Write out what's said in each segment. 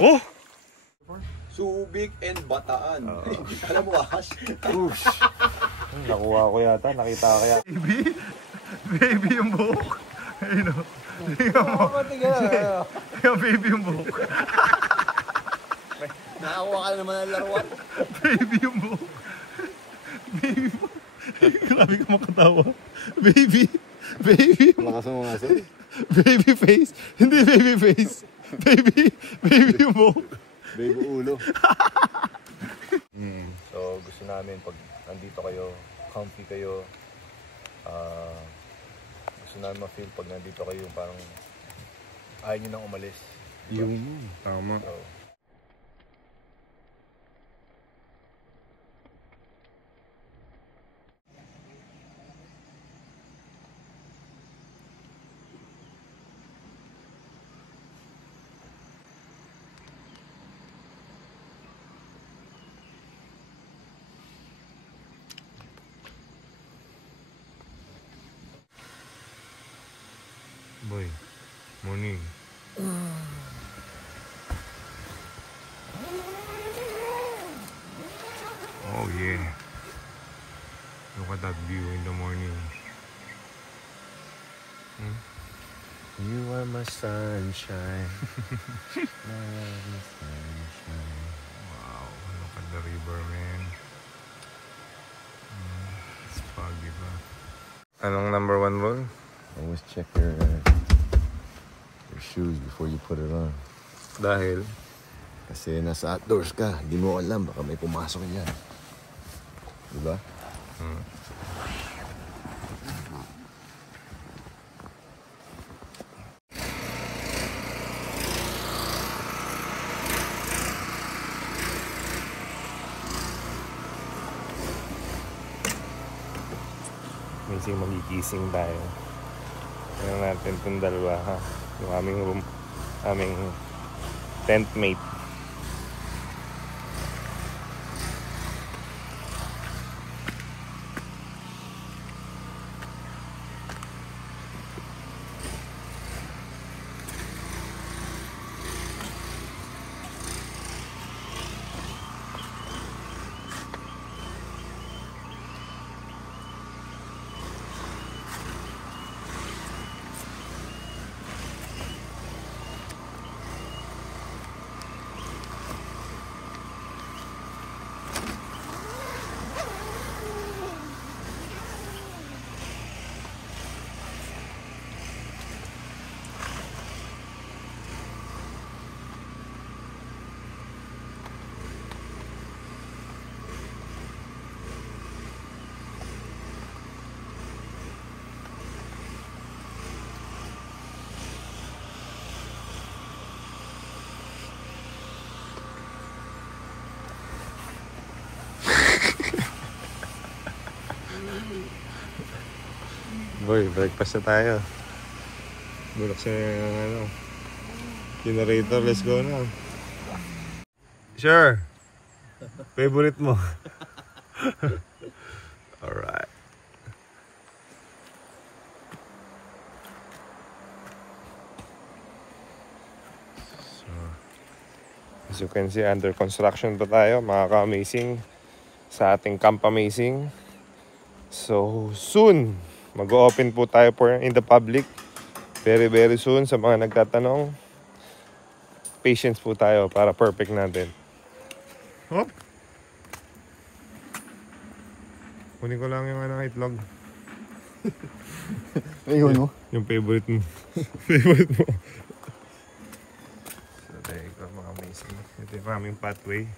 Oh! Subic and Bataan. Alam mo, Ash? Nakuha ko yata, nakita ko kaya. Baby yung buhok. Ayun o. Tingnan mo. Tingnan baby yung buhok. Nakakuha ka naman ng laruan. Baby yung buhok. Baby mo. Grabe ka makatawa. Baby. Lakas mo nga sir. Baby face. Hindi baby face. Baby yung buhok. Baby ulo. So gusto namin pag nandito kayo, comfy kayo, gusto namin ma-feel pag nandito kayo parang ayaw nyo nang umalis. Yung tama. So, Boy, morning. Oh yeah. Look at that view in the morning. you are my sunshine. My sunshine. Wow, look at the river, man. It's foggy pa. Anong number 1 rule? Always check your shoes before you put it on. Dahil? Kasi nasa outdoors ka, hindi mo alam, baka may pumasok yan. Diba? Minsan magkikising tayo. Tingnan natin itong dalawa, ha? Yung aming tent mate. Boy, breakfast na tayo. Bulak siya yung generator, let's go na. Sure. Favorite mo. Alright. So, As you can see, under construction pa tayo, mga ka-amazing, sa ating Camp Amazing. So, soon, mag-open po tayo in the public. Very, very soon. Sa mga nagtatanong, patience po tayo para perfect natin. hop. Kunin ko lang yung itlog. Ayun mo. Yung favorite mo. Favorite mo. So, there you go, mga amazing. Ito yung aming pathway.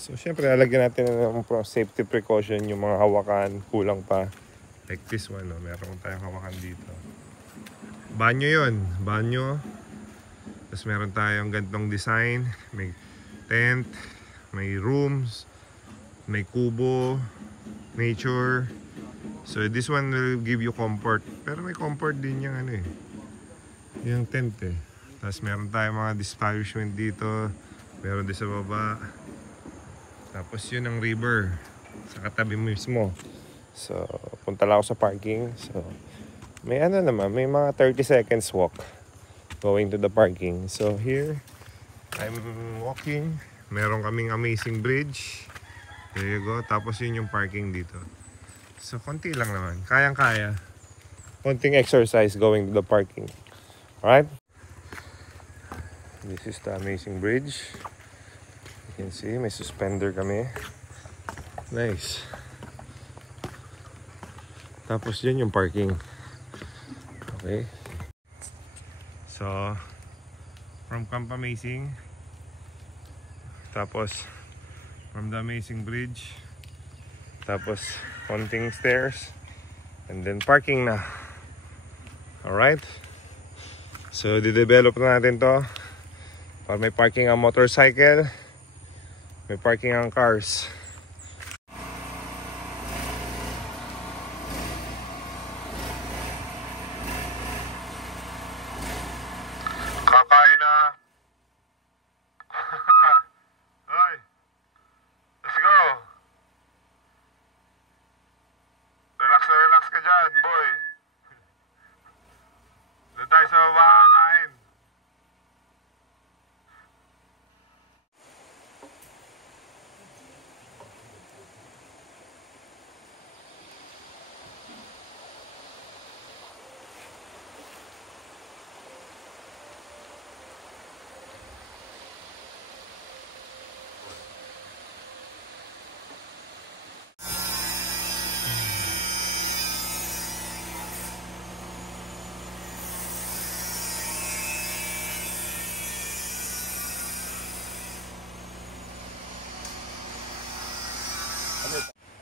So, syempre, lalagyan natin ng safety precaution, yung mga hawakan, kulang pa. Like this one, no? Meron tayong hawakan dito. Banyo yun. Banyo. Tapos meron tayong gantong design. May tent. May rooms. May kubo. Nature. So this one will give you comfort. Pero may comfort din yung yung tent eh. Tapos meron tayong mga disparagement dito. Meron din sa baba. Tapos yun ang river. Sa katabi mismo. So, punta lang ako sa parking. So, may naman, may mga 30 seconds walk going to the parking. So, here, I'm walking. Meron kaming amazing bridge. There you go. Tapos yun yung parking dito. So, konti lang naman. Kayang-kaya. Konting exercise going to the parking. Alright? This is the amazing bridge. You can see, may suspender kami. Nice. Tapos yun yung parking. Okay. So, from Camp Amazing. Tapos, from the amazing bridge. Tapos, konting stairs. And then parking na. Alright? So, didevelop na natin to. Para may parking ang motorcycle. May parking ang cars. Kakain na. Hoy. Let's go. Relax na relax ka dyan, boy. Doon tayo sa baba kakain.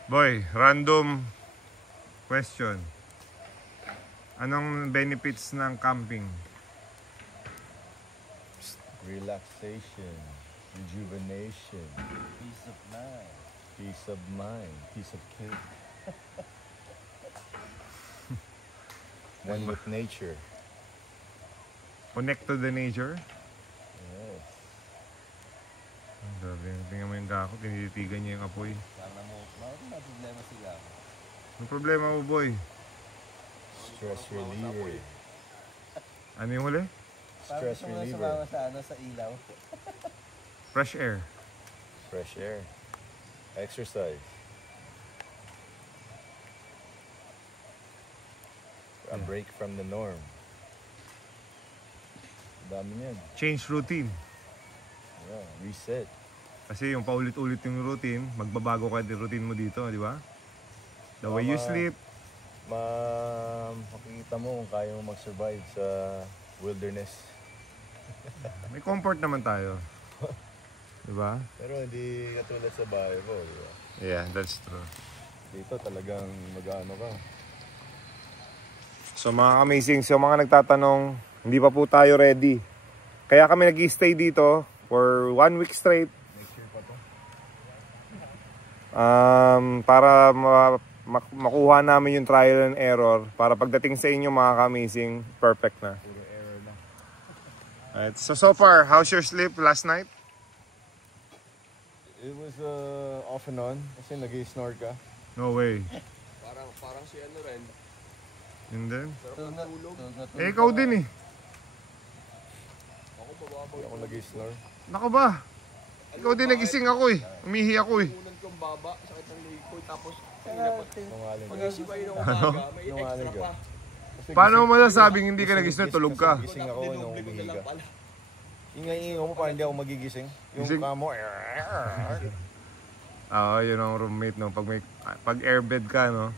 Boy, random question. Anong benefits ng camping? Relaxation, rejuvenation, Peace of mind. peace of mind, piece of cake. One with nature. Connect to the nature? Yes. Ang sabi, tingnan mo yung kako, tinititigan niya yung apoy. Sana mo, bakit may problema sila? Ang problema mo, boy? Stress reliever. Ano yung huli? Stress Parang gusto mo na reliever. sumama sa, ano, sa ilaw. Fresh air. Fresh air. Exercise. A break from the norm. Dami niyan. Change routine. Yeah, reset. Kasi yung paulit-ulit yung routine, magbabago ka din routine mo dito, di ba? The way you Tama. sleep. Makikita mo kung kaya mo mag-survive sa wilderness. May comfort naman tayo. Di ba? Pero hindi katulad sa bahay ko, di ba? Yeah, that's true. Dito talagang mag-ano ka. So mga amazing, so mga nagtatanong, hindi pa po tayo ready. Kaya kami nag-stay dito for 1 week straight. Next year pa to. Para makuha namin yung trial and error. Para pagdating sa inyo mga amazing, perfect na. Puro error na. Alright, so far, how's your sleep last night? It was off and on kasi nag-snore ka. No way. Parang si ano rin. And then? Tulog. Eh, ikaw din eh. Ako bababaw. Hindi ako nag-snore. Nako ba? Ikaw din nagising ako eh. Umihi ako eh. Unan kong baba, sakit ng leg ko, tapos Nungaling ka. pag-isip ay ng umaga, may Nungaling extra ka. pa. Kasi Paano mo gising- masasabing hindi ka nagising, tulog ka? Gising ako nung Dinoble ko na umihi lang ka. pala. Ingay-ingay mo pa, hindi ako magigising. Yung Gising? kamo, Oo, yun ang roommate no. Pag airbed ka no.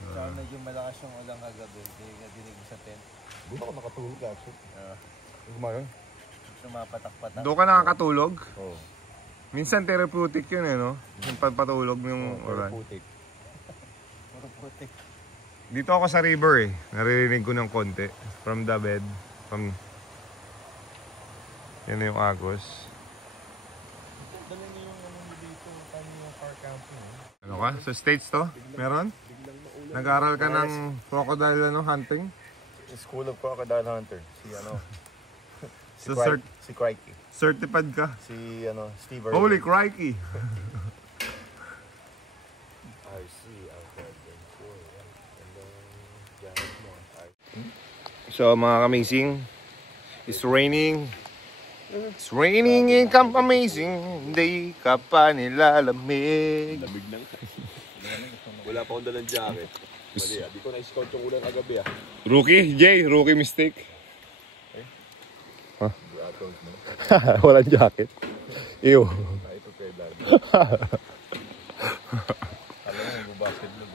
Saka medyo malakas yung ulang kagabi. Hindi ka dinig sa tent. Buto ako nakatulog actually. Gumayon? Sumapatak-patak. Doon ka nakakatulog. Oo. Minsan therapeutic yun eh no. Yung pagpatulog ng oras. Putik. Puro putik. Dito ako sa river eh. Naririnig ko ng konti. From the bed. Yan na yung agos. Dali niyo yung ano dito, paano yung car camping. Ano ka? Sa States to? Meron? Nag-aral ka ng crocodile hunting? School of Crocodile Hunter. Si ano? So Si Crikey. certified ka? Si ano, Steve Irwin. Holy crikey! I see. I've heard them before. Yeah. And then, yeah, more. So mga amazing, It's raining. It's raining in Camp Amazing. Hindi ka pa nilalamig. Lamig lang. Wala pa akong dalang jacket. Mali ah. Di ko na-scout yung ulan kagabi ah. Rookie, Jay. Rookie mistake. Huh? Walang jacket. Ew. Ito kayo dad. Alam mo, mag-basketball.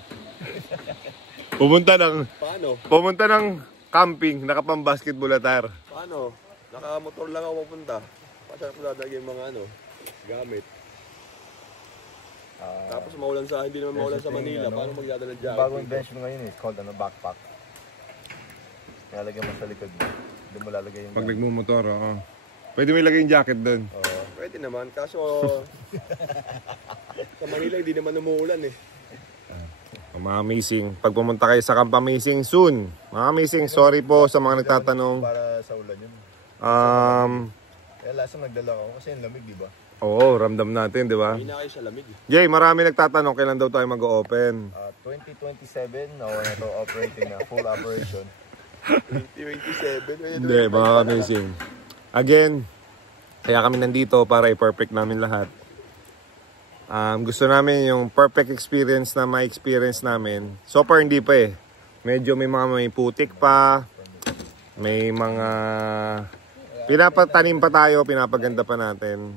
Paano? Pumunta ng camping, nakapang-basketball attire. Paano? Naka-motor lang ako pupunta. Pasarap ko lalagay yung mga gamit. Tapos maulan hindi naman maulan sa Manila. Paano magdadala ng jacket? Bagong invention ngayon is called backpack. Nalagyan mo sa likod mo. Hindi mo lalagay yung Pag nagmumotor, oo. Pwede mo ilagay yung jacket doon. Pwede naman. Kaso sa Manila hindi naman umuulan eh. Mga amazing. Pag pumunta kayo sa Camp Amazing soon. Mga amazing, sorry po sa mga nagtatanong. para sa ulan yun. Kaya last time nagdala ko kasi yung lamig, di ba? Oo, ramdam natin, di ba? Hindi na kayo sa lamig eh. Jay, marami nagtatanong kailan daw tayo mag-open. 2027, na ito operating na, full operation. 2027. Hindi, mga amazing. Again, kaya kami nandito para i-perfect namin lahat. Gusto namin yung perfect experience na ma-experience namin. So far, hindi pa eh. Medyo may putik pa. May mga pinapatanim pa tayo, pinapaganda pa natin.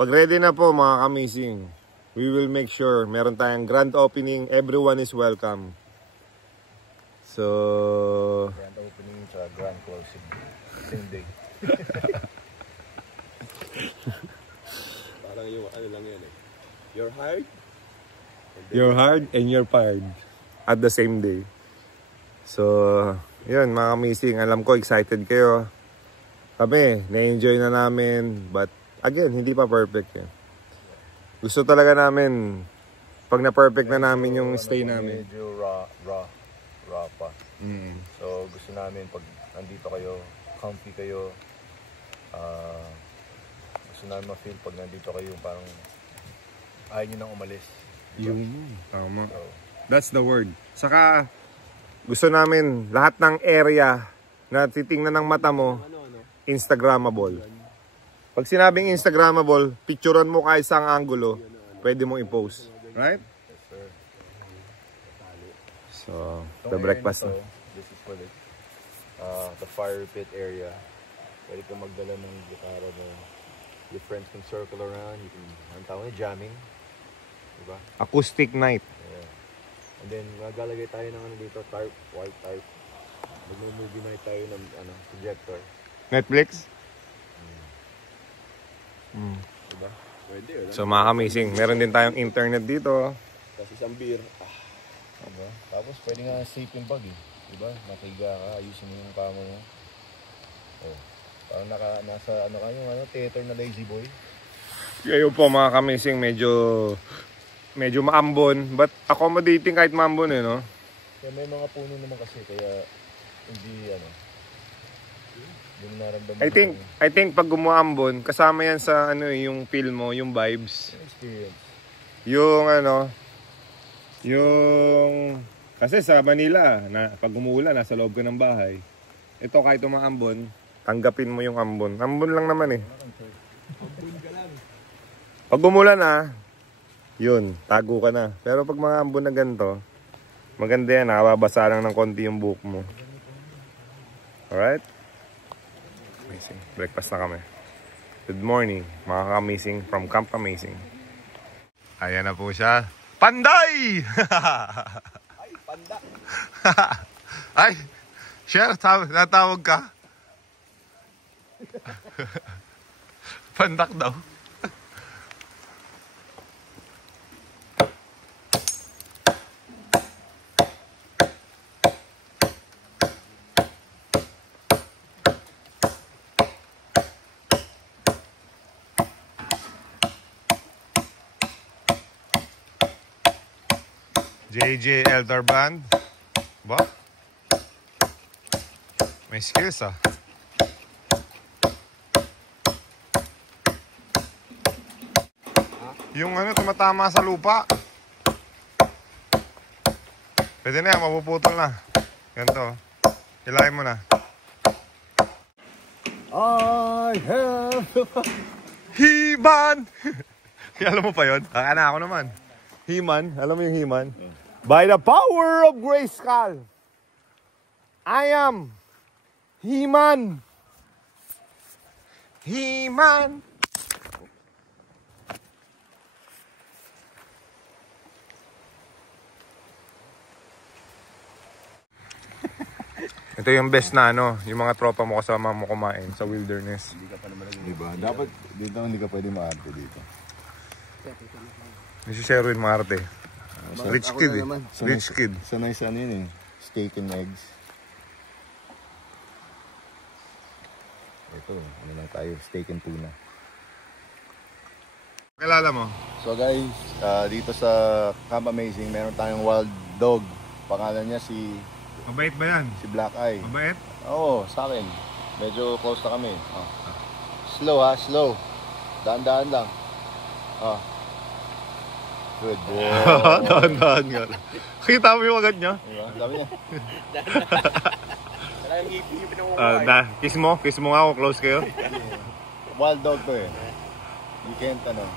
Pag ready na po mga amazing, we will make sure meron tayong grand opening. Everyone is welcome. So, Grand opening sa grand closing. Same day. Parang yung lang yan eh. You're hired? you're hard and you're fired at the same day. So, yun mga amazing. Alam ko excited kayo. Kami, na-enjoy na namin. But again, hindi pa perfect yan. Gusto talaga namin pag na-perfect na namin yung stay namin. Medyo raw pa. So gusto namin pag nandito kayo, comfy kayo. Gusto namin ma-feel pag nandito kayo parang ayaw nyo nang umalis. Yung, tama. So, That's the word. Saka, gusto namin lahat ng area na titingnan ng mata mo, Instagrammable. Pag sinabing Instagrammable, picturean mo kahit isang angulo, pwede mo i-post. Right? yes sir. So, the breakfast. Area nito, this is what the fire pit area. Pwede kang magdala ng gitara na your friends can circle around. You can, ang tawag na jamming. Diba? Acoustic night. Yeah. And then, magalagay tayo ng dito, tarp, white tarp. Mag-movie night tayo ng projector. Netflix? Diba? Pwede yun. So, mga amazing. Meron din tayong internet dito. Tapos isang beer. Diba? Tapos pwede nga sleeping bag eh. Diba? Nakiga ka, ayusin mo yung kama mo. Oh. Parang nasa theater na Lazy Boy. Kayo po mga amazing, medyo maambon. But accommodating kahit maambon eh, no? Kaya may mga puno naman kasi, kaya hindi hindi naramdaman. I think pag gumuambon, kasama yan sa yung feel mo, yung vibes. Experience. Kasi sa Manila, pag umuulan, nasa loob ka ng bahay. Ito kahit umaambon, tanggapin mo yung ambon. Ambon lang naman eh. Pag umulan yun, tago ka na. Pero pag mga ambon na ganito, maganda yan, nakababasa lang ng konti yung buhok mo. Alright? Amazing. Breakfast na kami. Good morning, mga ka-amazing from Camp Amazing. Ayan na po siya. Panday! Ay, panda. Ay, share, natawag ka. Pandak daw. JJ Elder Band. Ba? May skills Yung tumatama sa lupa. Pwede na yan, mapuputol na. Ganito. Hilahin mo na. I have... He-Man! Alam mo pa yun? Na ako naman. He-Man, alam mo yung He-Man? By the power of Grayskull, I am He-Man. He-Man. Ito yung best na ano, yung mga tropa mo kasama mo kumain sa wilderness. Diba? Dapat dito hindi ka pwede maarte dito. Si Sherwin Marte. Rich Ako kid na eh. naman. Rich kid. Sanay sa ano yun eh. Steak and eggs. Ito, ano lang tayo, steak and tuna. Kilala mo? So guys, dito sa Camp Amazing, meron tayong wild dog. Pangalan niya si Mabait ba yan? Black Eye. Mabait? Oo, sa akin. Medyo close na kami. Oh. Slow ha, slow. Daan-daan lang. Oh. Good boy. Dahan-dahan nga. Kita mo yung agad niya? Diba? Sabi niya. Kiss mo nga ako, close kayo. Wild dog to eh. You can't ano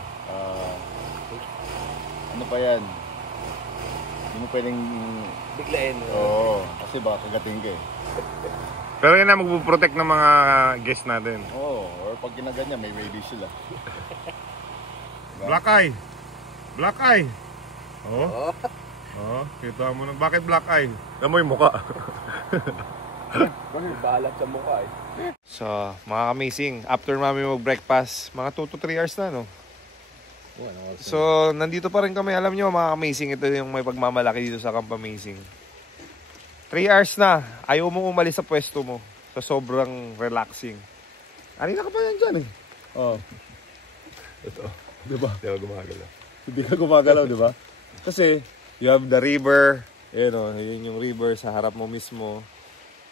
pa yan? Hindi mo pwedeng Biglain. oo, kasi baka kagating ka eh. Pero yun na magpuprotect ng mga guests natin. Oo, or pag kinaganyan may rabies sila. Black Eye. Black Eye. Oh. Oh, kita mo na. Bakit Black Eye? Alam mo yung muka. Kasi balat sa mukha eh. So, mga amazing. After namin mag-breakfast, mga 2 to 3 hours na, no? So, nandito pa rin kami. Alam nyo, mga amazing, ito yung may pagmamalaki dito sa Camp Amazing. 3 hours na. Ayaw mo umalis sa pwesto mo. So, sobrang relaxing. Anina ka pa yan dyan eh. Oh. Ito. Diba? Hindi ako gumagalaw. Hindi ka gumagalaw, diba? Kasi, you have the river. Yun yung river sa harap mo mismo.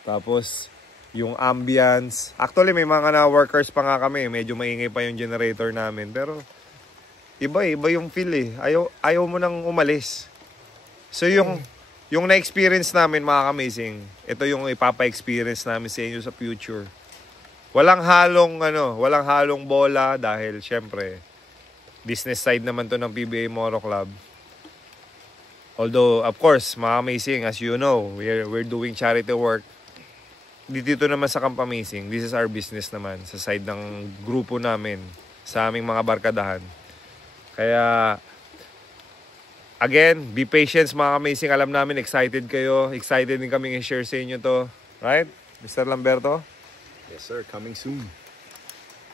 Tapos, yung ambience. Actually, may mga na-workers pa nga kami. Medyo maingay pa yung generator namin. Pero, iba yung feel eh. Ayaw mo nang umalis. So, yung na-experience namin, mga amazing, ito yung ipapa-experience namin sa inyo sa future. Walang halong bola dahil, syempre, business side naman to ng PBA Moto Club. Although, of course, mga amazing, as you know, we're doing charity work. Dito naman sa Camp Amazing, this is our business naman, sa side ng grupo namin, sa aming mga barkadahan. Kaya, again, be patient mga amazing. Alam namin, excited kayo. Excited din kami i-share sa inyo to. Right? Mr. Lamberto? Yes sir, coming soon.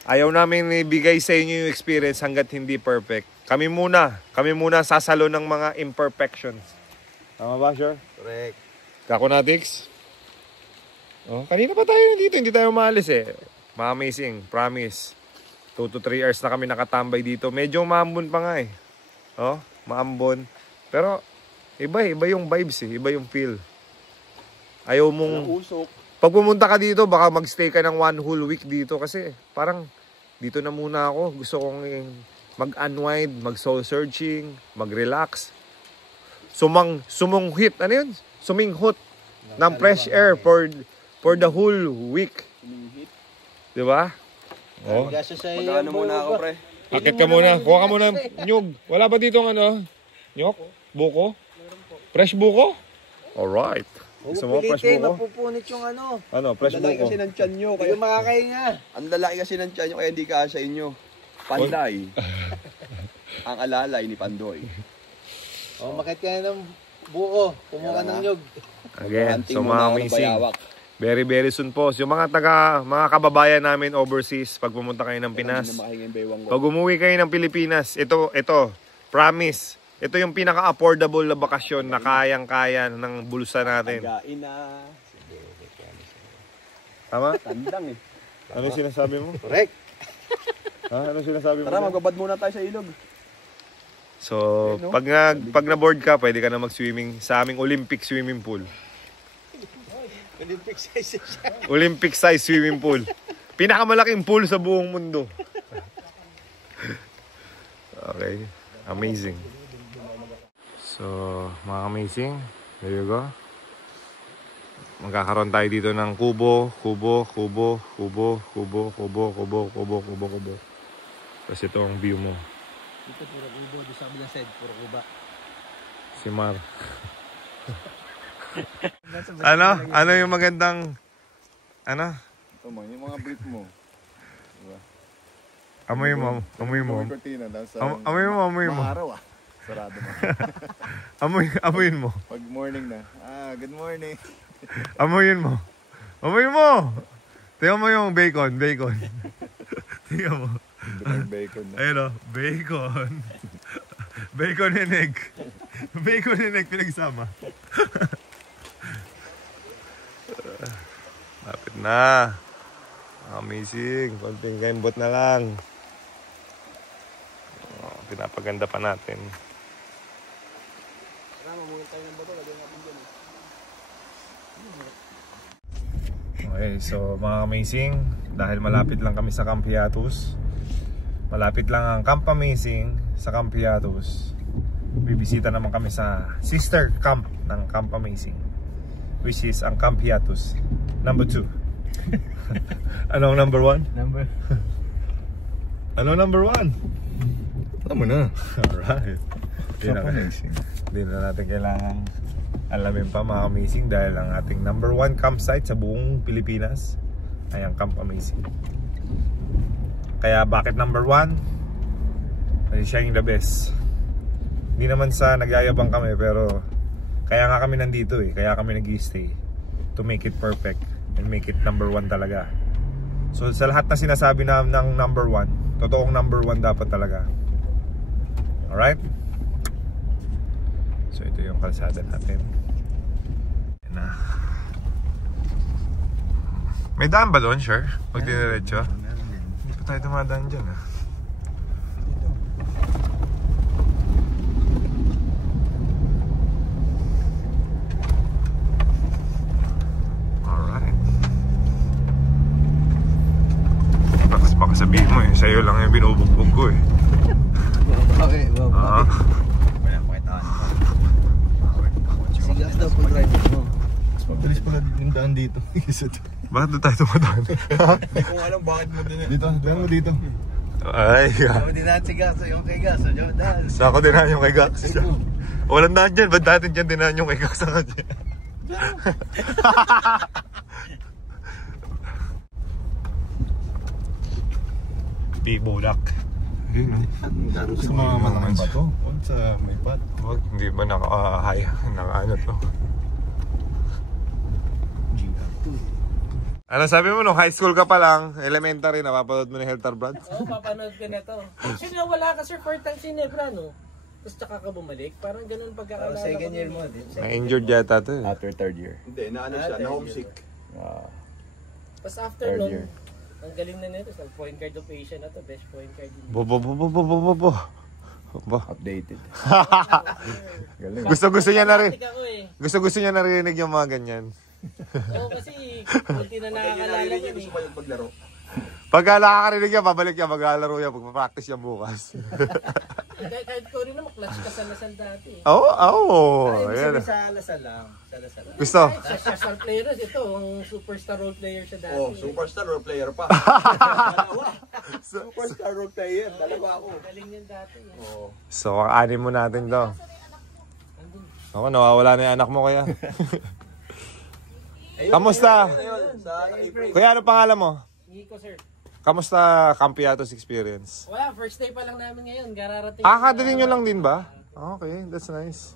Ayaw namin ibigay sa inyo yung experience hanggat hindi perfect. Kami muna sasalo ng mga imperfections. Tama ba, sure? Correct. Kakunatics? Oh, kanina pa tayo nandito, hindi tayo maalis eh. Mga amazing, promise. 2 to 3 hours na kami nakatambay dito. Medyo maambon pa nga eh. Oh, maambon. Pero iba yung vibes eh, iba yung feel. Ayaw mong Usok. pag pumunta ka dito, baka magstay ka ng 1 whole week dito kasi parang dito na muna ako. Gusto kong mag-unwind, mag-soul searching, mag-relax. Sumunghit, ano yun? Suminghot ng fresh air for the whole week. Di ba? Oh. Magkano muna ako, pre? Akit ka muna. Kuha ka muna nyug. Wala ba dito ng ano? Nyok? Buko? Fresh buko? Alright. Gusto mo fresh buko? Mapupunit yung ano. Ano? Fresh Ang lalaki buko. kasi ng tiyan nyo. Hindi Kaya, ko makakahinga. ang lalaki kasi ng tiyan nyo kaya hindi ka sa inyo. Panday. Ang alalay ni Pandoy. O, makit ka na ng buko. Kumuha ng nyug. Again, Hunting so muna mga ako ng amazing. bayawak. Very, very soon po. Yung mga kababayan namin overseas, pag pumunta kayo ng Pinas, Hindi na makahinga yung baywang ko. pag umuwi kayo ng Pilipinas, ito, promise, ito yung pinaka-affordable na bakasyon na kayang-kaya ng bulsa natin. Pagain na. Tama? Tandang eh. Ano yung sinasabi mo? Correct. Ha? Ano yung sinasabi mo? Tara, magbabad muna tayo sa ilog. So, pag na-board ka, pwede ka na mag-swimming sa aming Olympic swimming pool. Olympic size siya. Olympic size swimming pool. Pinakamalaking pool sa buong mundo. Okay. Amazing. So, mga amazing. There you go. Magkakaroon tayo dito ng kubo. Tapos ito ang view mo. Dito puro kubo, doon sa kabilang side, puro kuba. Si Mar. Ano yung magandang... Ano? Ito mo, yung mga brief mo. Diba? Amoy mo. Amoy cortina. Amoy mo. Araw sarado mo. Amoyin mo. Pag morning na. Good morning. Amoyin mo. Tingnan mo yung bacon. Tingnan mo. Bacon na. Ayun o, bacon. Bacon and egg. Bacon and egg pinagsama. Lapit na. Amazing. Konting kaimbot na lang. Pinapaganda pa natin. Okay, so mga amazing, dahil malapit lang kami sa Camp Hiatus, malapit lang ang Camp Amazing sa Camp Hiatus, bibisita naman kami sa sister camp ng Camp Amazing, which is ang Camp Hiatus number 2. Anong number 1? Ano number 1? Alam mo na. Alright. Hindi na natin kailangan alamin pa mga amazing dahil ang ating number 1 campsite sa buong Pilipinas ay ang Camp Amazing. Kaya bakit number 1? Ay siya yung the best. Hindi naman sa nagyayabang kami pero kaya nga kami nandito eh. Kaya kami nag-i-stay to make it perfect and make it number 1 talaga. So sa lahat na sinasabi na ng number 1, totoong number 1 dapat talaga. Alright? So ito yung kalsada natin. Yan na. May daan ba doon, sure? Pag diniretso? Hindi pa tayo dumadaan dyan ah. Alright. Baka sabihin mo eh, sa'yo lang yung binubugbog ko eh. Okay. Sigas daw kung driver mo. Mas mabilis pala yung daan dito. Bakit doon tayo tumadaan? Hindi ko alam bakit mo din. Dito, daan mo dito. Ay, Sabi din natin sigas, yung kay gas, Jordan. sa ako dinaan yung kay Gax. Walang daan dyan, ba't natin dyan dinaan yung kay Gax sa kanya? Pibodak. Sa mga malaking bato. Huwag sa may pat. Wag, hindi ba naka-ano to? Ano sabi mo nung high school ka pa lang, elementary, napapanood mo ni Helter Brad? Oo, papanood ko na to. Actually, wala ka sir, 4 times sinebra, no? Tapos tsaka ka bumalik, parang ganun pagkakalala ko. Second year mo, din. Na-injured yata to eh. After third year. Hindi, naano siya, na-homesick. Tapos after Third nun, year. ang galing na nito, sa point guard of Asia na to, best point guard din. Bo. Updated. Galing. Gusto niya na rin. Ako eh. Gusto niya narinig yung mga ganyan. Oo, kasi kunti na nakakalala ko eh. Maglaro. Pagka nakakarinig yan, babalik yan, maglalaro yan, magpa-practice yan bukas. Kahit ko rin naman, clutch ka sa Lasal dati. Oo. Ay, Ayan. sa Lasal lang. Sa Lasal lang. Gusto? Sa star player, ito, ang superstar role player siya dati. Oh, superstar role player pa. Superstar role player, dalawa ako. Galing yan dati. Eh. Oh. So, anim mo natin to. Ako, nawawala na yung anak mo kaya. Kamusta? Kuya, ano pangalan mo? Nico, sir. Kamusta Camp Hiatus experience? Wala, first day pa lang namin ngayon. Gararating. Kakadating nyo lang din ba? Okay, that's nice.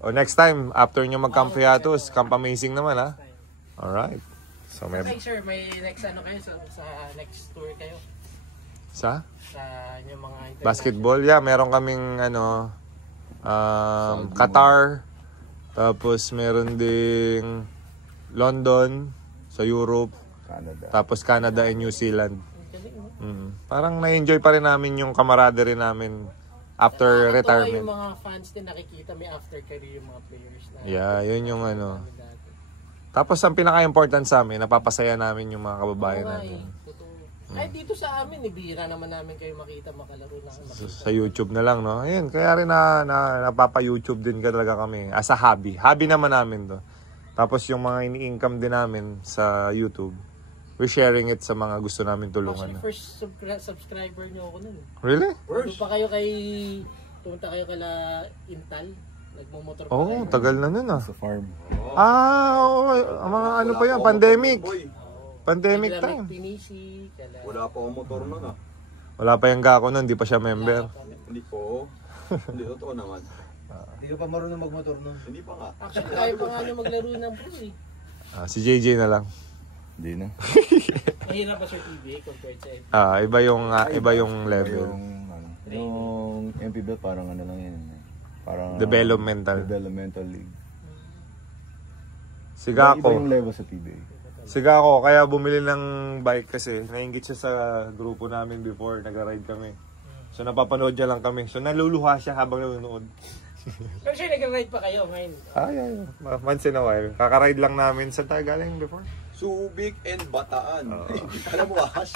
O next time, after nyo mag-Camp Hiatus, Camp Amazing naman ha? Alright. So, Okay, sir, may next ano kayo sa next tour kayo? Sa Yung mga international. basketball? Yeah, meron kaming Qatar. Tapos meron ding London, sa Europe. Canada. Tapos Canada and New Zealand. Parang na-enjoy pa rin namin yung camaraderie namin after retirement. Yung mga fans din nakikita may after career yung mga players na. Yeah, yun yung ano. Tapos ang pinaka-important sa amin, napapasaya namin yung mga kababayan natin. Ay dito sa amin, bihira naman namin kayo makita, makalaro na. Sa YouTube na lang, no? Ayun, kaya rin napapa-YouTube din ka talaga kami as a hobby. Hobby naman namin to. Tapos yung mga ini-income din namin sa YouTube, we're sharing it sa mga gusto namin tulungan. Actually, first subscriber niyo ako nun. Really? Doon pa kayo pumunta kayo kala Intal, nagmumotor pa Oh, kayo. tagal na nun ah. Sa farm. Oo. Ang mga ano pa yan, pandemic. Pandemic Kala time. Pinisi, kala... Wala pa akong motor nun ah. Wala pa yung gako nun, di pa siya member. Hindi po. Hindi, totoo naman. Hindi ka pa marunong magmotor nun. Hindi pa nga. Actually, kaya pa nga nyo maglaro ng pro eh. Si JJ na lang. Hindi na. Mahirap pa Sir PBA compared sa Iba yung level. Yung MPBL parang ano lang yan. Parang Developmental. league. Si Gako. Iba yung level sa PBA. Si Gako, kaya bumili ng bike kasi nainggit siya sa grupo namin before, nagra-ride kami. So napapanood niya lang kami. So naluluha siya habang nanonood. Pero sir, nag-ride pa kayo ngayon. Yeah. Once in a while. Kaka-ride lang namin. Saan tayo galing before? Subic and Bataan. Alam mo, Ash?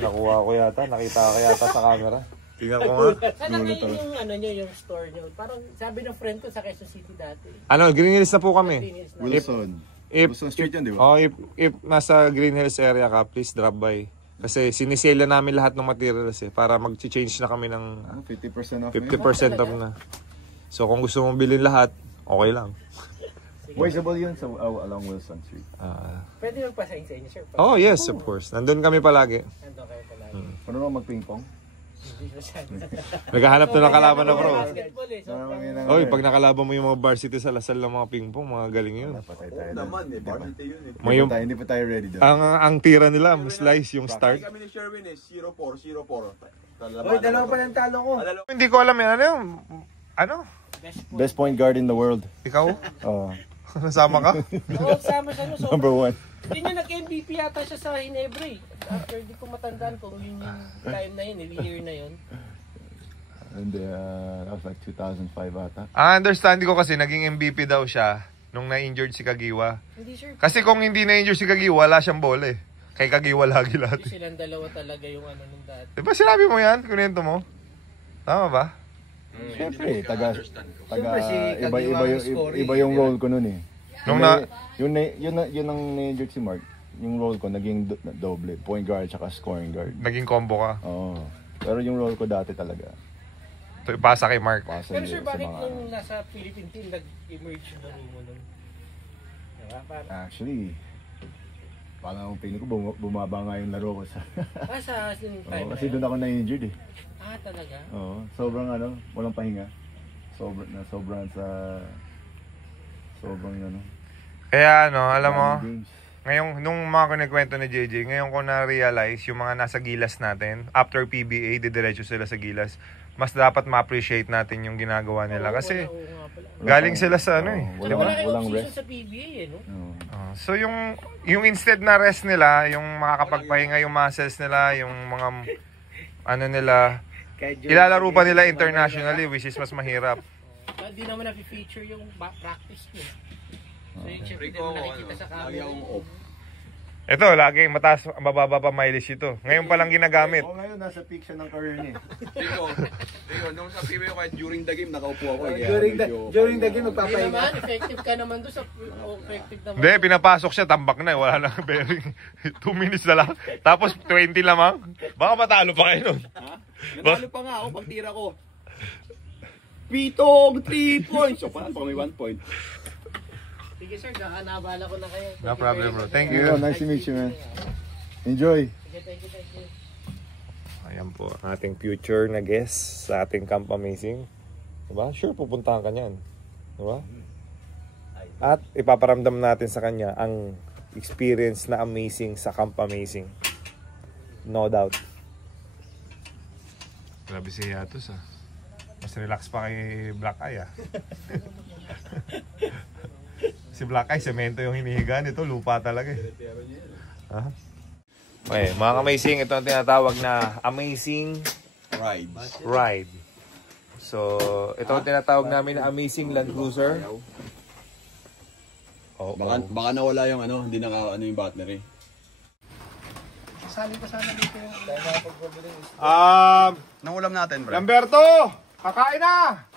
Nakuha ko yata. Nakita ko yata sa camera. Tingnan ko nga. Sana ngayon yung ano nyo, yung store nyo. Parang sabi ng friend ko sa Quezon City dati. Ano, Green Hills na po kami. Green Hills na. Wilson. If Wilson Street yan, di ba? Oh, if nasa Green Hills area ka, please drop by. Kasi sinisale na namin lahat ng materials para mag-change na kami ng 50% off. 50% off na. So kung gusto mong bilhin lahat, okay lang. Voiceable yun sa along Wilson Street. Pwede magpasahin sa inyo, sir. Oh yes, of course. Nandun kami palagi. Nandun kayo pala. Ano naman mag-ping-pong? Hindi ko siya. Naghahanap na ng kalaban na bro. Basketball eh. So, Oy, pag nakalaban mo yung mga varsity sa Lasal ng mga ping-pong, mga galing yun. Patay Oo tayo. naman eh. Varsity yun eh. Hindi pa tayo ready doon. Ang tira nila, slice yung start. Kami ni Sherwin eh. 0-4. Hoy, dalawa pa ng talo ko. Hindi ko alam yan. Ano yung... Ano? Best point guard in the world. Ikaw? Oh, Nasama ka? Oo, sama siya. No, number 1. Hindi niya nag-MVP yata siya sa Ginebra eh. After, di ko matandaan kung yun yung time na yun, year na yun. And that was like 2005 ata. Understand ko kasi naging MVP daw siya nung na-injured si Kagiwa. Hindi sure. Kasi kung hindi na-injured si Kagiwa, wala siyang bola eh. Kay Kagiwa lagi lahat. Hindi silang dalawa talaga yung ano nung dati. Diba sinabi mo yan? Kunento mo? Tama ba? Siyempre, Siyempre, si Kagiwa ang scoring. iba yung role ko nun eh. Nung na... Yun ang na-injured si Mark. Yung role ko naging doble, point guard at scoring guard. Naging combo ka. Oo. Pero yung role ko dati talaga. So, ipasa kay Mark. Pero sir, bakit nung nasa Philippine team nag-emerge yung laro mo nun? Diba? Parang, Actually, parang piling ko bumaba nga yung laro ko sa... sa time Oo, na kasi yun? doon ako na-injured eh. Talaga? Oo, sobrang walang pahinga. Sobrang Kaya ano, alam mo, games. ngayong, nung mga kunikwento ni JJ, ngayon ko na-realize yung mga nasa gilas natin, after PBA, didiretso sila sa gilas, mas dapat ma-appreciate natin yung ginagawa nila. Kasi galing sila sa ano eh. Oo, Wala Diba? kayong Walang season rest. sa PBA eh, no? Oo. So yung instead na rest nila, yung makakapagpahinga yung muscles nila, yung mga ano nila, ilalaro pa nila internationally, which is mas mahirap. Hindi naman na-feature yung practice nyo. So yung syempre hindi mo nakikita sa camera. Ito, laging mataas, mababa pa mileage ito. Ngayon pa lang ginagamit. Ngayon nasa peak siya ng career niya. Rico, nung sa PBA ko kahit during the game, nakaupo ako. During the game, Hindi magpapahinga. naman, effective ka naman doon sa effective naman. Hindi, pinapasok siya, tambak na, wala na bearing. 2 minutes na lang. Tapos 20 lamang. Baka matalo pa kayo nun. Nanalo pa nga ako pag tira ko. Pitong 3 points. So, parang may 1 point. Sige sir, nabala ko na kayo. No problem bro, thank you. Yeah, nice to meet you, man. Enjoy. Sige, thank you. Ayan po, ang ating future na guest sa ating Camp Amazing. Diba? Sure, pupuntahan ka niyan. Diba? At ipaparamdam natin sa kanya ang experience na amazing sa Camp Amazing. No doubt. Grabe si Yatos ah. Mas relax pa kay Black Eye ah. Si Black Eye, semento yung hinihiga nito, lupa talaga eh. Ha? Okay, mga amazing, ito ang tinatawag na Amazing Ride. So, ito ang tinatawag namin na Amazing Land Cruiser. Oh, Baka nawala yung hindi yung battery. Sali pa sana dito yung dahil nakapagpabili. Nang ulam natin, bro. Lamberto! Kakain na!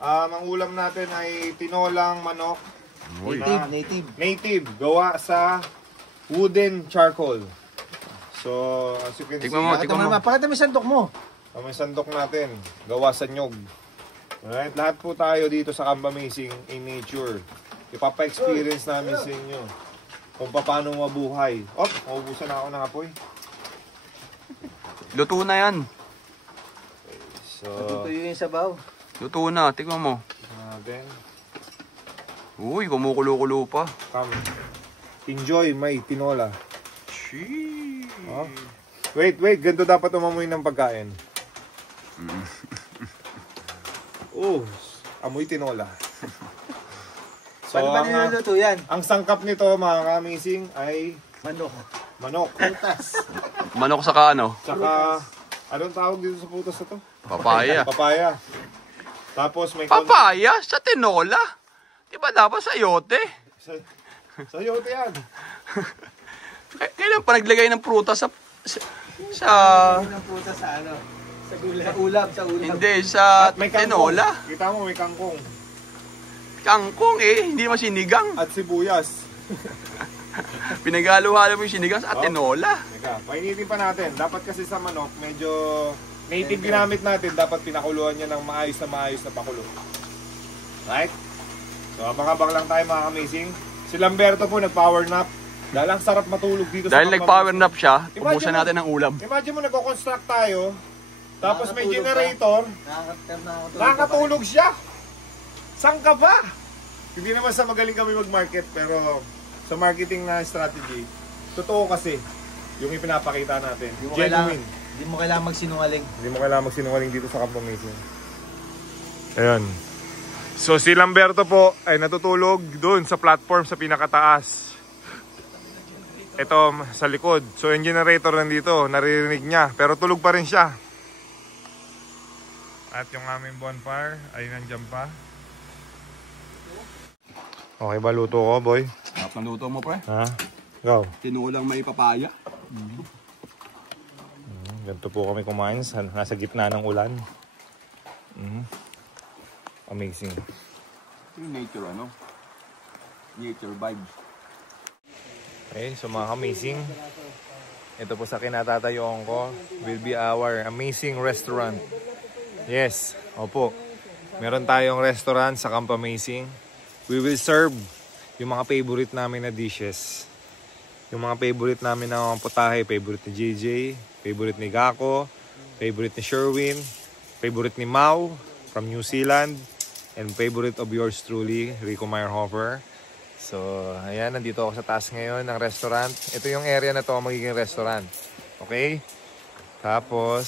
Ang ulam natin ay tinolang manok. Native. Gawa sa wooden charcoal. So, as you can see, Pakita mo yung sandok mo. may sandok natin. Gawa sa nyog. Alright, lahat po tayo dito sa Camp Amazing in nature. Ipapa-experience namin sa inyo kung paano mabuhay. Maubusan na ako ng apoy. Luto na yan. So, Tutuyo yung sabaw. Luto na. Tingnan mo. natin. Uy, kumukulo-kulo pa. Come. Enjoy my tinola. Sheesh. Oh. Wait. Ganito dapat umamoy ng pagkain. Amoy tinola. So, Paano ba niluluto yan? ang sangkap nito, mga ka-amazing, ay manok. Manok saka ano? Saka, anong tawag dito sa putas na to? Papaya. Papaya. Tapos may Papaya? Sa tinola? Di ba dapat sa yote? Sa yote yan. Kailan pa naglagay ng prutas sa Ng puta sa ano? Sa ulam. hindi, sa At may kangkong. tinola. Kita mo, may kangkong. Kangkong hindi naman sinigang. At sibuyas. Pinagalo-halo mo yung sinigang sa tinola. Teka, painitin pa natin. Dapat kasi sa manok, medyo native ginamit natin. Dapat pinakuluan niya ng maayos na pakulo. Right? So, abang-abang lang tayo, mga amazing. Si Lamberto po nag-power nap. Dahil ang sarap matulog dito Dahil sa nag-power nap siya, Imagine ubusan mo- natin ng ulam. Imagine mo, nagko-construct tayo. Tapos may generator. Nakakatulog. Nakakatulog siya. Saan ka ba? Hindi naman sa magaling kami mag-market, pero sa marketing na strategy, totoo kasi yung ipinapakita natin. Genuine. Hindi mo kailangan magsinungaling. Hindi mo kailangan magsinungaling dito sa Camp Amazing. Ayun. So si Lamberto po ay natutulog doon sa platform sa pinakataas. Ito sa likod. So yung generator nandito, naririnig niya. Pero tulog pa rin siya. At yung aming bonfire ay nandiyan pa. Okay ba luto ko, boy? Sarap ng luto mo, pre. Ha? Go. Tinulang may papaya. Ganito po kami kumain. Nasa gitna ng ulan. Amazing. Yung nature, nature vibes. Okay, so mga amazing. Ito po sa kinatatayuan ko will be our amazing restaurant. Yes, opo. Meron tayong restaurant sa Camp Amazing. We will serve yung mga favorite namin na dishes. Yung mga favorite namin na putahe. Favorite ni JJ, favorite ni Gako, favorite ni Sherwin, favorite ni Mau from New Zealand, and favorite of yours truly, Rico Meyerhofer. So, ayan, nandito ako sa taas ngayon ng restaurant. Ito yung area na to magiging restaurant. Okay? Tapos,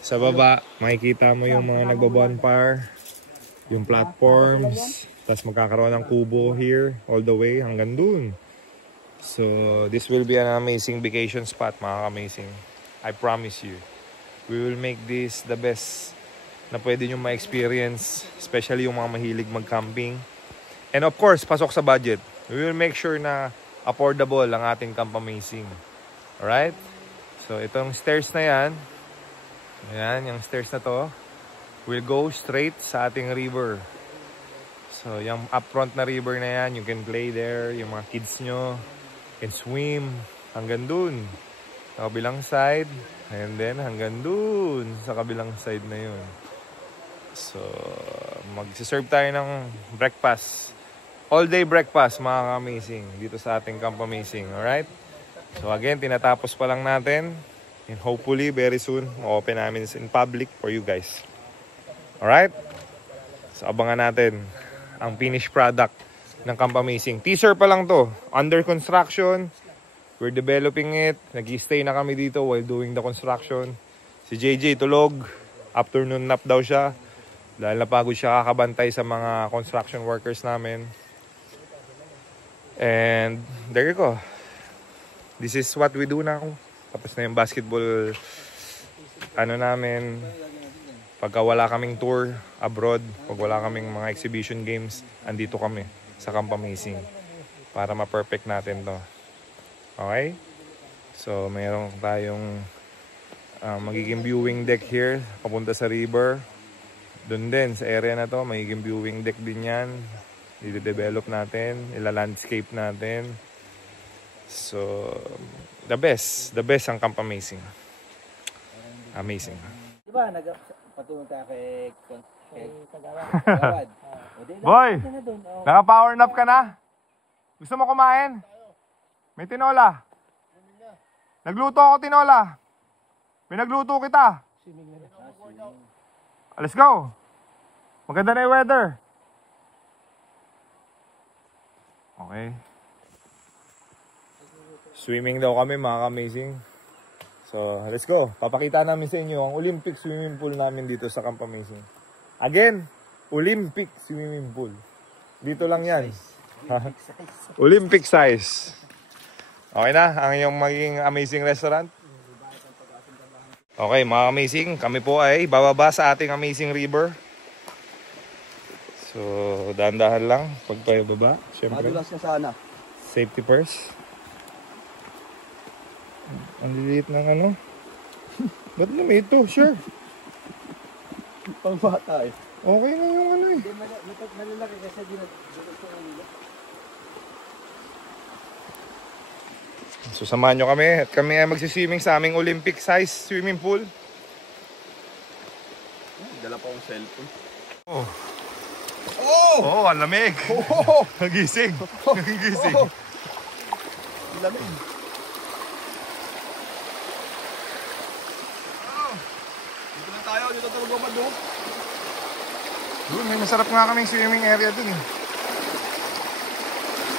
sa baba, makikita mo yung mga nagbo-bonfire, yung platforms, tapos magkakaroon ng kubo here, all the way hanggang dun. So, this will be an amazing vacation spot, mga amazing. I promise you. We will make this the best na pwede nyo ma-experience, especially yung mga mahilig mag-camping. And of course, pasok sa budget. We will make sure na affordable ang ating Camp Amazing. Alright? So, itong stairs na yan, ayan, yung stairs na to, will go straight sa ating river. So, yung upfront na river na yan, you can play there, yung mga kids nyo, can swim, hanggang dun. Sa kabilang side, and then hanggang dun, sa kabilang side na yun. So, magsiserve tayo ng breakfast. All day breakfast, mga amazing, dito sa ating Camp Amazing, alright? So again, tinatapos pa lang natin. And hopefully, very soon, ma-open namin in public for you guys. Alright? So abangan natin ang finished product ng Camp Amazing. Teaser pa lang to. Under construction. We're developing it. Nag-stay na kami dito while doing the construction. Si JJ tulog. Afternoon nap daw siya. Dahil napagod siya kakabantay sa mga construction workers namin. And there you go. This is what we do now. Tapos na yung basketball namin. Pagka wala kaming tour abroad, pag wala kaming mga exhibition games, andito kami sa Camp Amazing para ma-perfect natin to. Okay? So, mayroon tayong magiging viewing deck here papunta sa river. Doon din, sa area na to, magiging viewing deck din yan. I-develop natin, ila-landscape natin. So, the best ang Camp Amazing. Amazing. Di ba, patulong tayo kay Kagawad. Boy, naka-power nap ka na? Gusto mo kumain? May tinola. Nagluto ako tinola. Pinagluto kita. Let's go. Maganda na yung weather. Okay. Swimming daw kami mga amazing. So, let's go. Papakita namin sa inyo ang Olympic swimming pool namin dito sa Camp Amazing. Again, Olympic swimming pool. Dito lang yan. Olympic size. Okay na, ang iyong maging amazing restaurant. Okay, mga amazing, kami po ay bababa sa ating amazing river. So, dahan-dahan lang pagpababa. Siyempre, Madulas na sana. safety first. Ang liliit ng ano. Ba't na may ito? Sure. Pang bata eh. Okay na yung ano eh. Malalaki kasi dinagulog ko ang ulo. So, samahan nyo kami at kami ay magsiswimming sa aming Olympic size swimming pool. Dala pa akong cellphone. Oh. Oh! Oh, ang lamig. Oh! Nagising. Nagising. Oh! Lamig. Dito lang tayo. Dito talaga madung. Doon, may masarap nga kaming swimming area dun eh.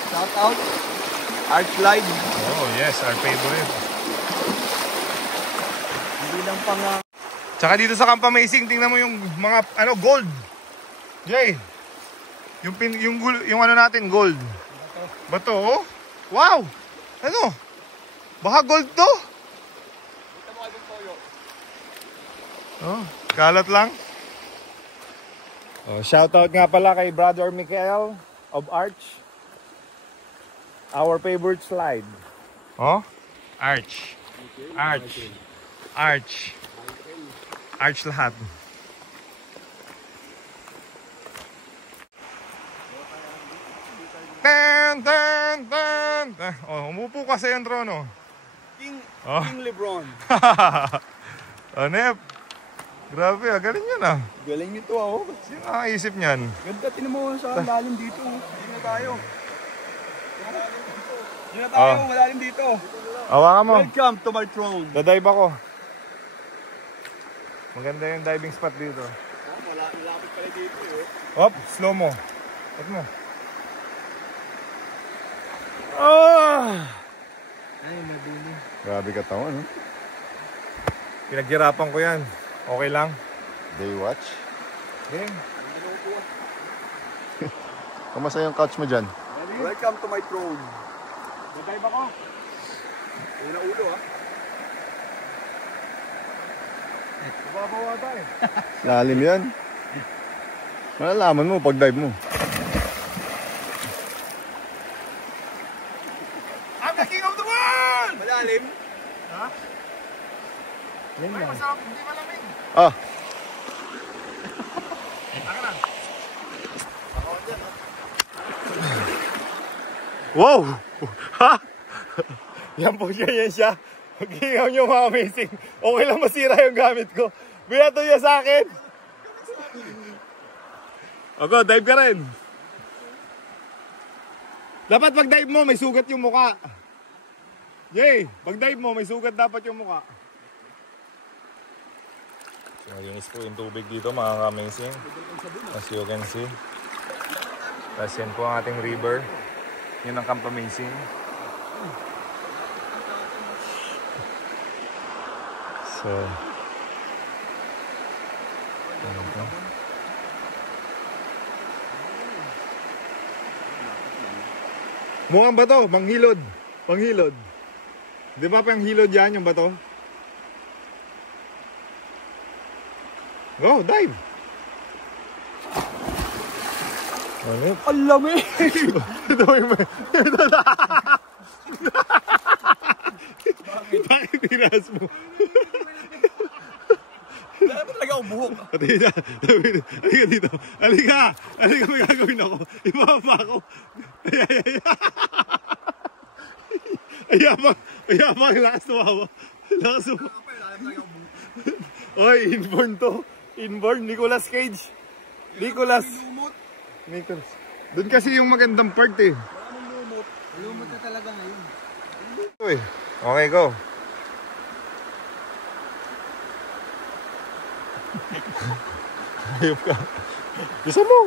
Shout out. Art slide. Oh, yes, our favorite. Hindi lang pang... Tsaka dito sa Camp Amazing, tingnan mo yung mga ano gold. Jay. Yung ano natin gold. Bato, oh. Wow. Ano? Baka gold to. Oh, kalat lang. Oh, shout out nga pala kay Brother Mikael of Arch. Our favorite slide. Oh? Arch. Arch. Arch. Arch lahat. Tan, tan, tan. Oh, umupo ka sa iyong trono. King Oh. Lebron. Anep. Grabe, galing yun ah. Galing nito ako. Sino nakaisip niyan? Ganda, tinan mo sa lalim dito. Hindi na tayo. Hindi na tayo, malalim dito. Hawakan mo. Welcome to my throne. Dadive ako. Maganda yung diving spot dito. Malapit pala dito eh. Hop, slow mo. Hop mo. Ah! Ay, nabuni. Grabe katawan, no? Pinaghirapan ko yan. Okay lang. Day watch. Game. Kamusta yung couch mo dyan? Welcome to my throne. Dadive ako. Hindi na ulo ah. Babawa tayo. Lalim yan. Malalaman mo pag dive mo. I'm the king of the world! Malalim. Ha? Yan Ay, lang. masarap. Hindi malamig. Ah! Taka na. Wow! Ha? Yan po siya, yan siya. Mag-iingaw nyo mga amazing. Okay lang masira yung gamit ko. Biyato niya sa akin. Ako, dive ka rin. Dapat pag dive mo, may sugat yung muka. Yay! Pag dive mo, may sugat dapat yung muka. Malinis po yung tubig dito mga amazing. As you can see. Tapos yan po ang ating river. Yun ang Camp Amazing. So, mukhang bato, panghilod. Panghilod. Di ba panghilod yan yung bato? Go, dive! Ano? Ang lamig! Ito yung... Bakit tinaas mo? Wala pa talaga ang buhok. Pati na. Halika dito. Halika. Halika, may gagawin ako. Ibaba ako. Ayabang. Lakas tumawa. Oy, inborn to. Inborn. Nicolas Cage. Nicolas. Doon kasi yung magandang part eh. Lumot na talaga ngayon. Uy. Okay, go. Ayop ka. Gusto mo.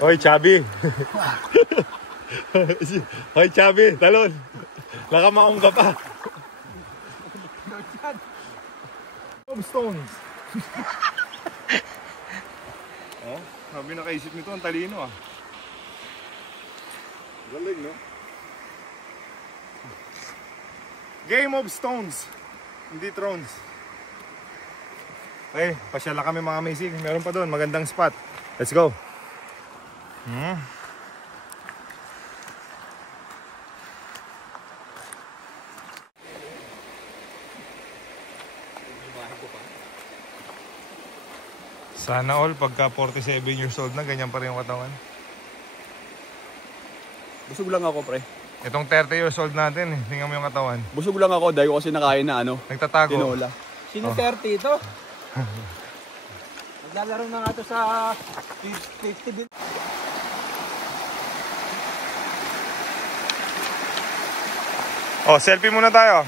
Hoy, Chubby. Hoy, Chubby. Talon. Nakamaong ka pa. Stones. Oh, sabi nakaisip nito, ang talino ah. Galing, no? Game of Stones. Hindi Thrones. Okay, pasyala kami mga amazing. Meron pa doon, magandang spot. Let's go. Sana all pagka 47 years old na, ganyan pa rin yung katawan. Busog lang ako, pre. Itong 30 years old natin, tingnan mo yung katawan. Busog lang ako dahil ko kasi nakain na Nagtatago. tinola. Sino 30 ito? Naglalaro na nga ito sa 50 din. Oh, selfie muna tayo.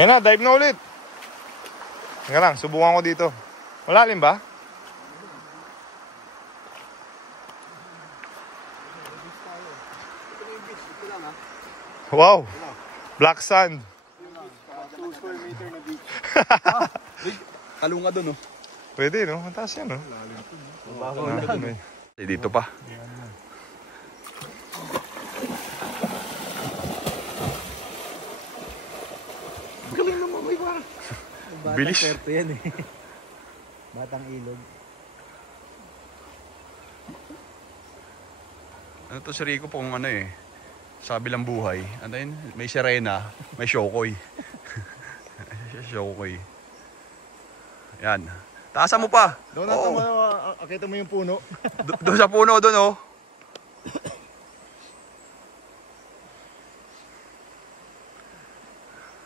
Ayan na, dive na ulit. Teka lang, subukan ko dito. Malalim ba? Wow! Black sand. 2 square meter na beach. Kalunga doon, oh. Pwede, no? Ang taas yan, no? Dito pa. Galing naman, may ba? Bilis. Batang yan eh. Batang ilog. Ano to si Rico pong ano eh. Sa kabilang buhay. Ano yun? May sirena, may shokoy. Shokoy. Yan. Taasan mo pa. Doon natin mo, akita mo yung puno. Doon sa puno, doon oh.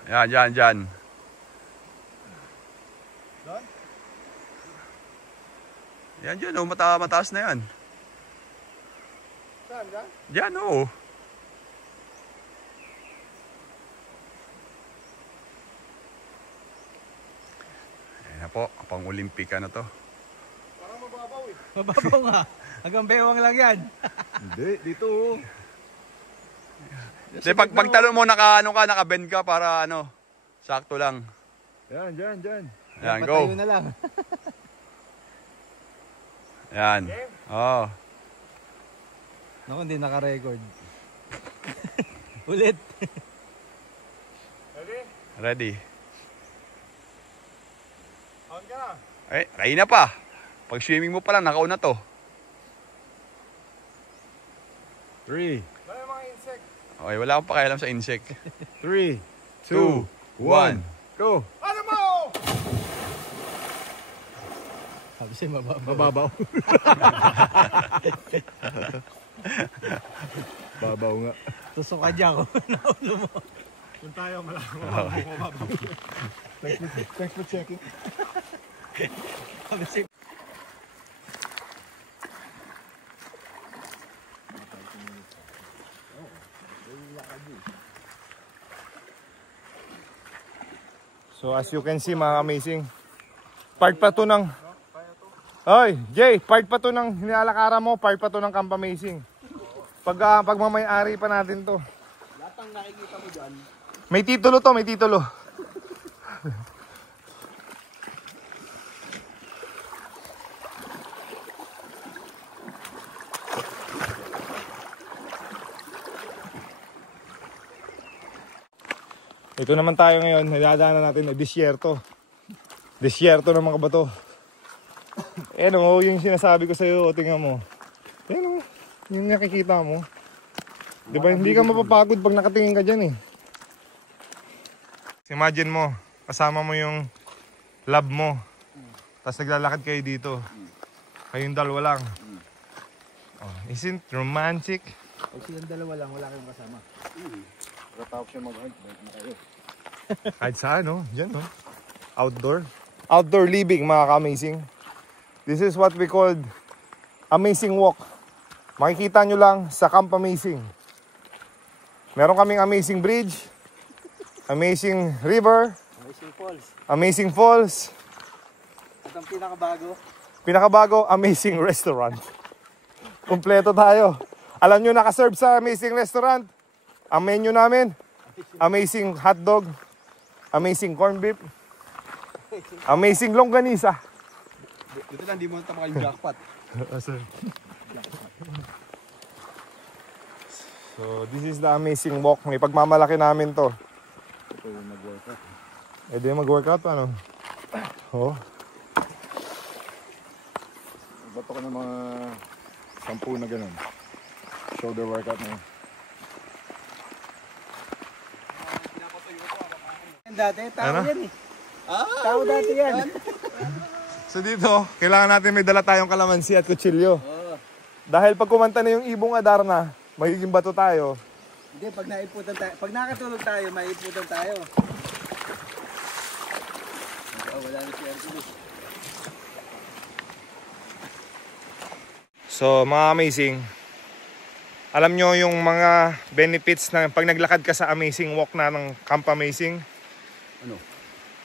Yan, dyan. Yan dyan oh, mataas na yan. Saan ka? Dyan oh. Ayan na po, pang Olimpika na to. Parang mababaw eh. Mababaw nga. Hanggang bewang lang yan. Hindi, dito oh. Kasi pagtalon mo, naka-bend ka para ano, sakto lang. Yan, dyan. Ayan, go. Patayo na lang. Ayan. Oh. Naku, hindi naka-record. Ulit. Ready? On ka na. Eh, kain na pa. Pag swimming mo pa lang, nakauna to. 3. Wala yung mga insect. Okay, wala akong pakialam sa insect. 3, 2, 1. go! Ano mo? Sabi siya mababaw. Mababaw. Babaw nga. Tusok ka dyan kung naulo mo. Kung tayo, mababaw. Thanks for checking. Sabi siya. So as you can see mga amazing, part pa to ng Oy, Jay, part pa to ng nilalakaran mo, part pa to ng Camp Amazing. Pagmamay-ari pa natin to. Lahat ng nakikita mo dyan. May titulo to, may titulo. Ito naman tayo ngayon, nadadaanan natin na disyerto. Disyerto ng mga bato. Ayan o, yung sinasabi ko sa'yo, tingnan mo. Ayan o, yung nakikita mo. Diba, hindi ka mapapagod pag nakatingin ka dyan eh. Imagine mo, kasama mo yung love mo. Tapos naglalakad kayo dito. Kayong dalawa lang. Oh, isn't romantic? Pag silang dalawa lang, wala kayong kasama. Pagkatapos siya mag-hunt, balik na kayo. Kahit saan, no? Diyan, no? Outdoor. Outdoor living, mga ka-amazing. This is what we called amazing walk. Makikita nyo lang sa Camp Amazing. Meron kaming amazing bridge, amazing river, Amazing Falls. amazing falls, At ang pinakabago, pinakabago, amazing restaurant. Kompleto tayo. Alam nyo, nakaserve sa amazing restaurant. Ang menu namin, amazing hotdog, amazing corned beef, amazing longganisa. Dito lang, di mo tamakal yung jackpot. So, this is the amazing walk. May pagmamalaki namin to. Ito yung mag-workout. Eh, di mag-workout pa, no? Oh. Bato ko ng mga 10 na ganun. Shoulder workout na yun. dati, tao Ano? yan eh. Tao dati yan. So dito, kailangan natin may dala tayong kalamansi at kutsilyo. Dahil pag kumanta na yung Ibong Adarna, magiging bato tayo. Hindi, pag naiputan tayo, pag nakatulog tayo, maiputan tayo. Oh, wala na si Hercules. So mga amazing, alam nyo yung mga benefits na pag naglakad ka sa amazing walk na ng Camp Amazing? Ano?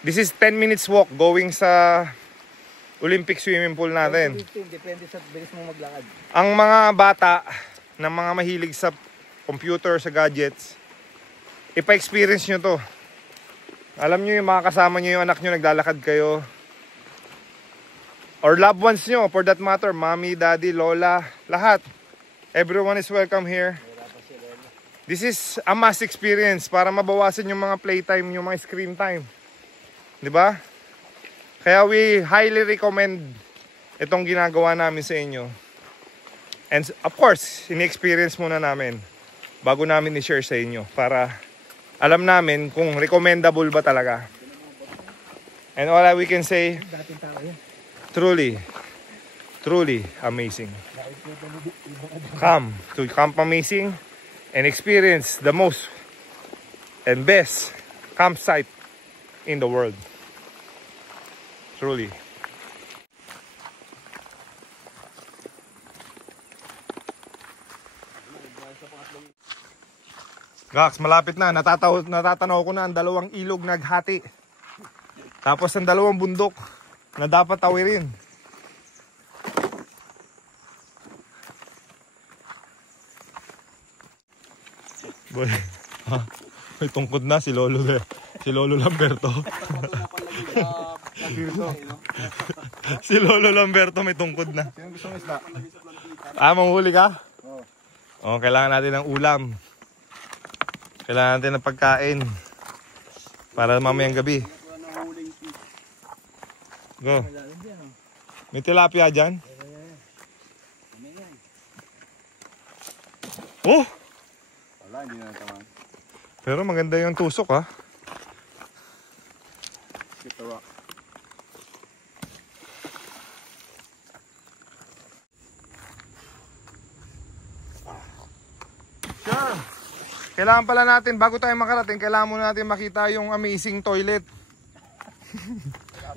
This is 10 minutes walk going sa Olympic swimming pool natin. 15, depende sa bilis mo maglakad. Ang mga bata na mga mahilig sa computer, sa gadgets, ipa-experience nyo to. Alam nyo yung mga kasama nyo, yung anak nyo, naglalakad kayo. Or loved ones nyo, for that matter, mommy, daddy, lola, lahat. Everyone is welcome here. This is a mass experience para mabawasan yung mga playtime, yung mga screen time. Diba? Kaya we highly recommend itong ginagawa namin sa inyo. And of course, ini-experience muna namin bago namin i-share sa inyo para alam namin kung recommendable ba talaga. And all we can say, truly amazing. Come to Camp Amazing and experience the most and best campsite in the world. Truly. Gax, malapit na. Natatanaw ko na ang dalawang ilog naghati. Tapos ang dalawang bundok na dapat tawirin. Boy, may tungkod na si Lolo Lamberto. Si Lolo Lamberto may tungkod na. Sino gusto ng isda? Manghuli ka? Oo. Kailangan natin ng ulam. Kailangan natin ng pagkain para mamayang gabi. Go. May tilapia dyan? Oh! Wala, hindi na natamaan. Pero maganda yung tusok, ha? Hit the rock. Sure. Kailangan pala natin, bago tayo makarating, kailangan muna natin makita yung amazing toilet.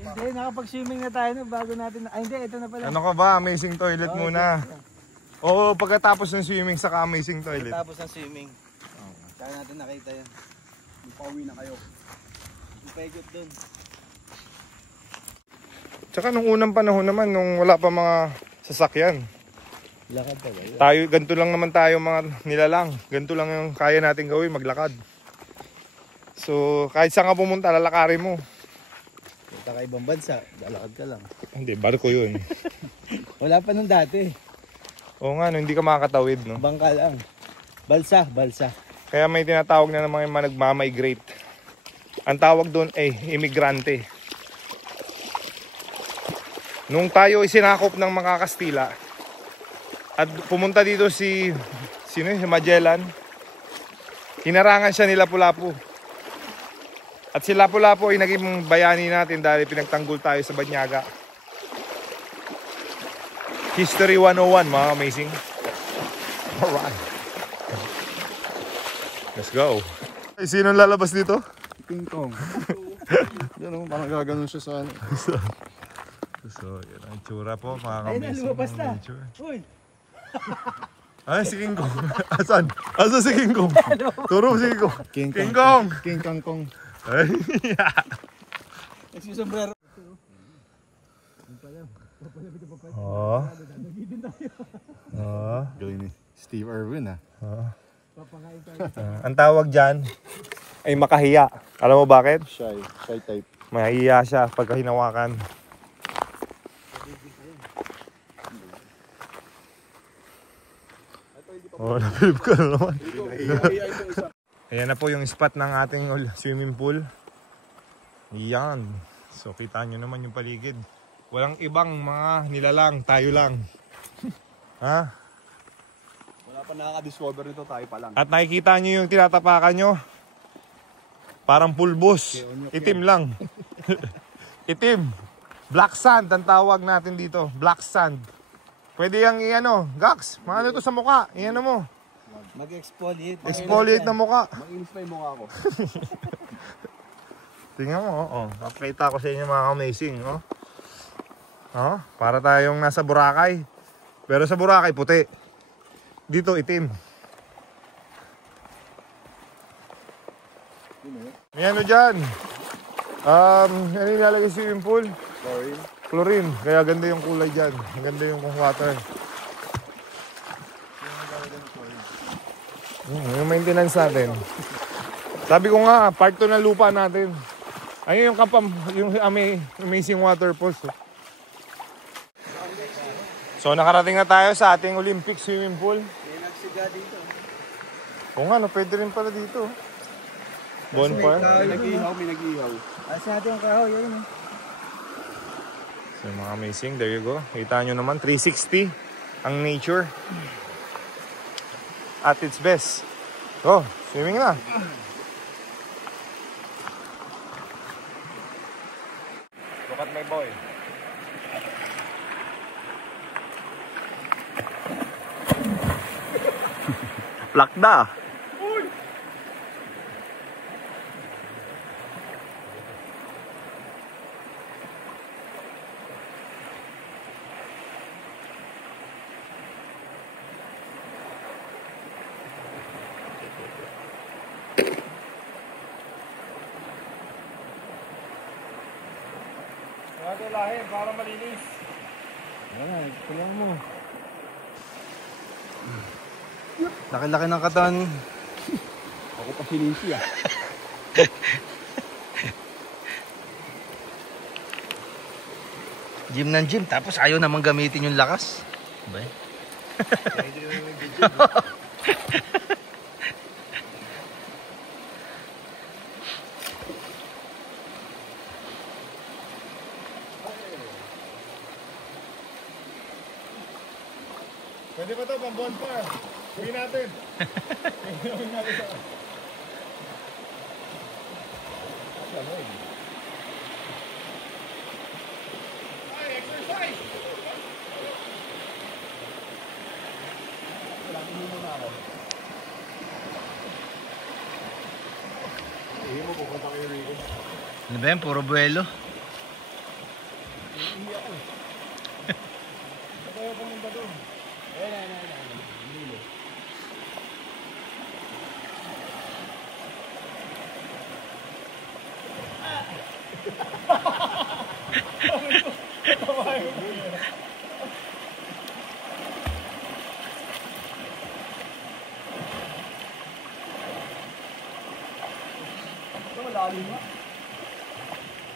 Hindi, nakapag-swimming na tayo no, bago natin. Ay hindi, ito na pala. Ano ka ba? Amazing toilet muna. Oo, pagkatapos ng swimming, saka amazing toilet. Tapos ng swimming. Saka natin nakita yan. Pauwi na kayo. Ipaikot dun. Tsaka nung unang panahon naman, nung wala pa mga sasakyan. Lakad pa ba? Tayo, ganito lang naman tayo mga nilalang. Ganito lang yung kaya natin gawin, maglakad. So, kahit saan ka pumunta, lalakarin mo. Punta ka ibang bansa, lalakad ka lang. Hindi, barko yun. Wala pa nung dati. Oo nga, no, hindi ka makakatawid, no? Bangka lang. Balsa. Kaya may tinatawag na ng mga nagmamigrate. Ang tawag doon ay imigrante. Nung tayo isinakop ng mga Kastila at pumunta dito si Magellan, hinarangan siya ni Lapu-Lapu. At si Lapu-Lapu ay naging bayani natin dahil pinagtanggol tayo sa Banyaga. History 101, mga amazing. Alright. Let's go. Ay, sinong lalabas dito? King Kong. Yan o, parang gaganon siya sa ano. So, yan ang itsura po, mga Ayun na, amazing. lumabas na. Uy! Ay, si King Kong. Asan? Asan si King Kong? Turo si King Kong. King Kong! King Kong. Ay, Nagsusombrero. Oh. Oh. Galing ni Steve Irwin ha. Ang tawag dyan ay makahiya. Alam mo bakit? Shy type. Mahiya siya pagka hinawakan. Oh, napilip ka na naman. Ayan na po yung spot ng ating swimming pool. Yan. So kita nyo naman yung paligid. Walang ibang mga nilalang, tayo lang. Ha? Wala pa nakaka-discover nito, tayo pa lang. At nakikita nyo yung tinatapakan nyo. Parang pulbos. Itim lang. Itim. Black sand ang tawag natin dito. Black sand. Pwede yung i-ano, Gax, maano ito sa mukha? I-ano mo? Mag-exfoliate. Exfoliate ng mukha. Mag-inis pa yung mukha ko. Tingnan mo, oh. Pakita ko sa inyo mga amazing, oh. Oh, para tayong nasa Boracay. Pero sa Boracay, puti. Dito, itim. May ano dyan? Ano yung nilalagay sa swimming pool? Chlorine. Kaya ganda yung kulay dyan. Ganda yung water. Yung maintenance natin. Sabi ko nga, part 2 ng lupa natin. Ayun yung amazing waterfalls. So nakarating na tayo sa ating Olympic swimming pool. May nagsiga dito. Oo nga, no, pwede rin pala dito. Bonfire. May nag-ihaw. Alas natin yung kahoy, yun eh. So mga amazing, there you go. Kita nyo naman, 360 ang nature. At its best. Go, swimming na. Look at my boy. Plakda. Natin lahin para malinis. Kailangan mo. Laki-laki ng katawan. Ako pa sinisi ah. Gym ng gym, tapos ayaw naman gamitin yung lakas. Ba? Pwede ba ito pang bonfire? Gawin natin. Gawin natin sa... Ay, exercise! Hindi mo pupunta kayo Rico. Ano ba yan? Puro buwelo. Kaya pumunta doon.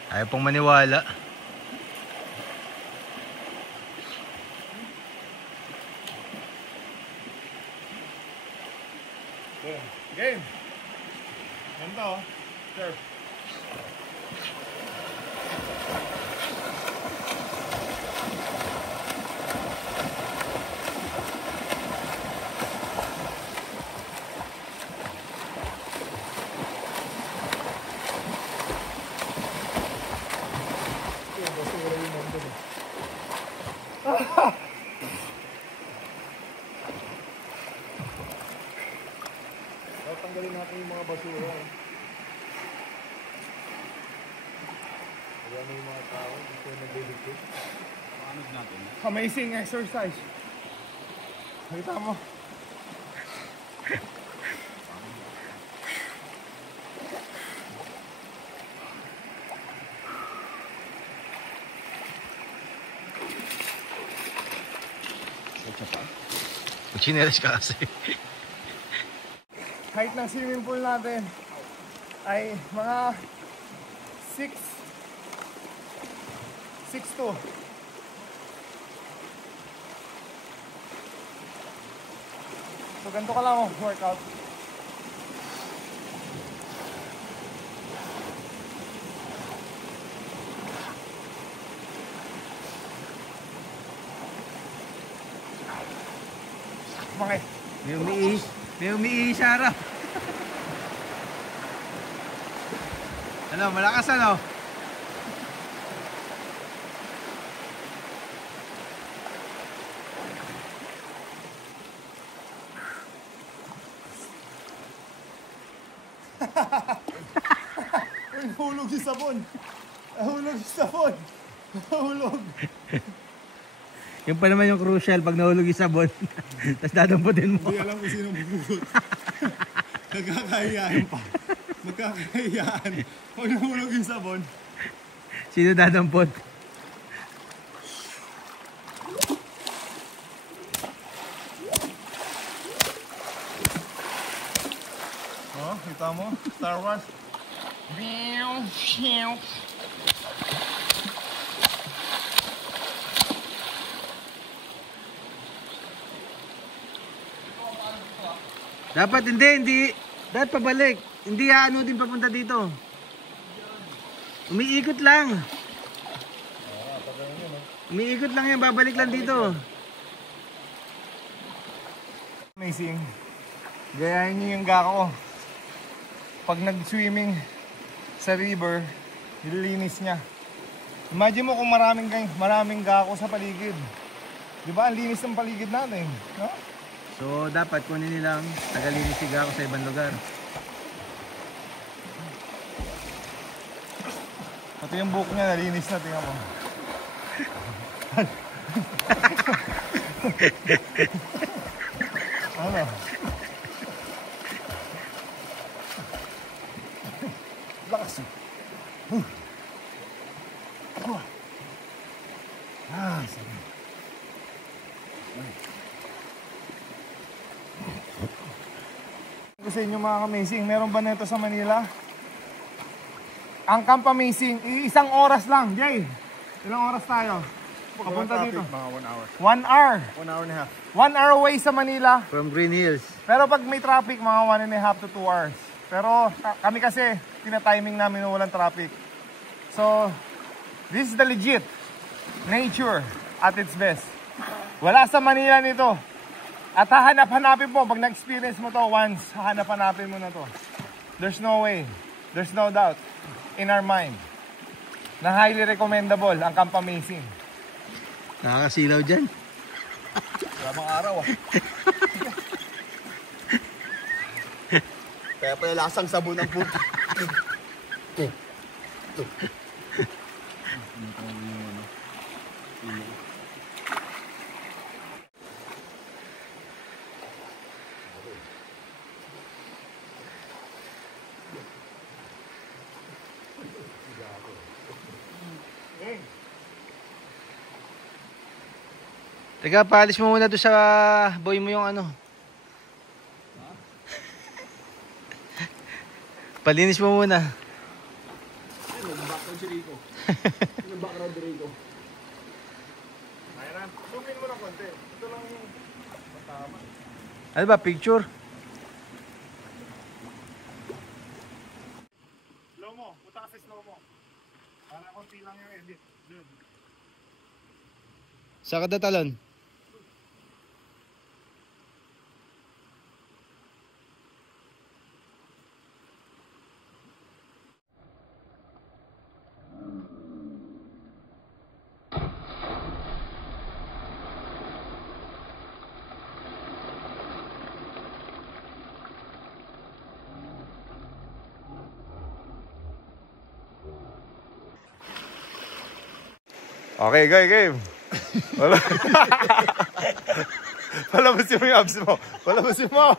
Ayaw pong maniwala. Game. Ganito, sir. Tanggalin natin yung mga basura. Wala na yung mga tao. Gusto yung nagliligpit. Amazing exercise. Kita mo. Chinelas ka kasi. Height ng swimming pool natin ay mga 6'2". So ganito ka lang workout. Okay. May umiihi siya harap. Ano, malakas ano? Nahulog si sabon. Nahulog si sabon. Nahulog. Yung pa naman yung crucial pag nahulog yung sabon. Tapos dadamputin mo. Hindi alam kung sino bubugot. Nagkakahiyaan pa. Magkakahiyaan. Pag nahulog yung sabon. Sino dadampot? Oh, kita mo? Star Wars. Dapat hindi. Dapat pabalik. Hindi ano din papunta dito. Umiikot lang. Umiikot lang yan, babalik lang dito. Amazing. Gayahin niyo yung gako. Pag nag-swimming sa river, nililinis niya. Imagine mo kung maraming gako sa paligid. Di ba? Ang linis ng paligid natin. No? So dapat kunin nilang tagalinis si Gako sa ibang lugar. Pati yung buhok niya, nalinis na. Tingnan mo. Ano? Lakas. Sabi. Sa inyo mga Kamazing, meron ba nito sa Manila? Ang Camp Amazing, isang oras lang. Jay, ilang oras tayo? Papunta dito. Mga 1 hour. 1 hour. 1 hour and a half. 1 hour away sa Manila. From Green Hills. Pero pag may traffic, mga 1.5 to 2 hours. Pero kami kasi, tina-timing namin na walang traffic. So, this is the legit nature at its best. Wala sa Manila nito. At hahanap-hanapin po, pag na-experience mo to once, hahanap-hanapin mo na to. There's no way, there's no doubt in our mind na highly recommendable ang Camp Amazing. Nakakasilaw dyan. Maramang araw ah. Kaya pala lasang sabon ang puto. Teka, paalis mo muna doon sa boy mo yung ano. Palinis mo muna. Background si Rico. Yung background ni Rico. Ayun na, zoom-in mo na konti. Ito lang yung matama. Ano ba, picture? Slow mo, punta kasi slow mo. Para konti lang yung edit. Doon. Sa kada talon? Okay, game. Wala. Palabasin mo yung abs mo. Palabasin mo.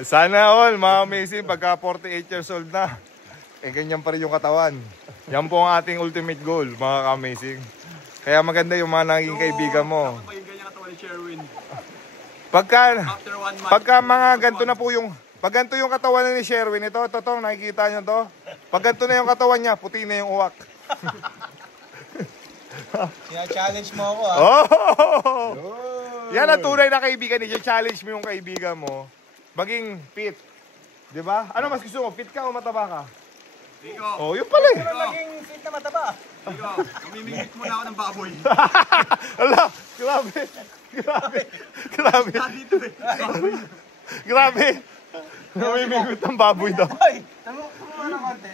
Sana all, mga amazing, pagka 48 years old na, ganyan pa rin yung katawan. Yan po ang ating ultimate goal, mga amazing. Kaya maganda yung mga naging kaibigan mo. Pagka mga ganito na po yung, pag ganito yung katawan ni Sherwin, ito, nakikita nyo to. Pag ganito na yung katawan niya, puti na yung uwak. Challenge mo ako ha. Oh! Yan ang tunay na kaibigan. I-challenge mo yung kaibigan mo. Maging fit. Diba? Ano mas gusto mo? Fit ka o mataba ka? Digo. Oh, yun pala eh. Maging fit na mataba. Digo, mamimingit muna ako ng baboy. Ala, grabe. Grabe. Namimingwit ng baboy daw. Hoy, tamo mo na konti.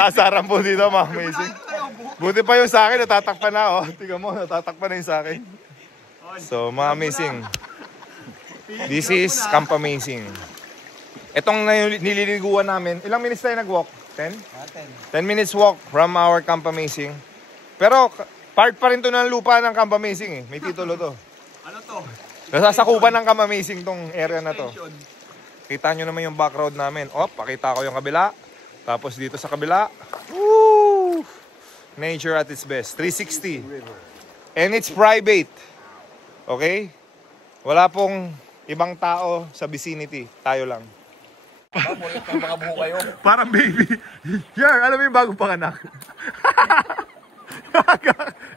Asaran po dito, mga amazing. Buti pa yung sa akin, natatakpan na. Oh. Tingnan mo, natatakpan na yung sa akin. So, mga amazing. This is Camp Amazing. Itong nililiguan namin, ilang minutes tayo nag-walk? 10? 10 minutes walk from our Camp Amazing. Pero, part pa rin to ng lupa ng Camp Amazing eh. May titulo to. Ano to? Nasasakupan ng Camp Amazing tong area na to. Kita nyo naman yung background namin. Oh, pakita ko yung kabila. Tapos dito sa kabila. Woo! Nature at its best. 360. And it's private. Okay? Wala pong ibang tao sa vicinity. Tayo lang. Parang baby. Yan, alam mo yung bagong panganak.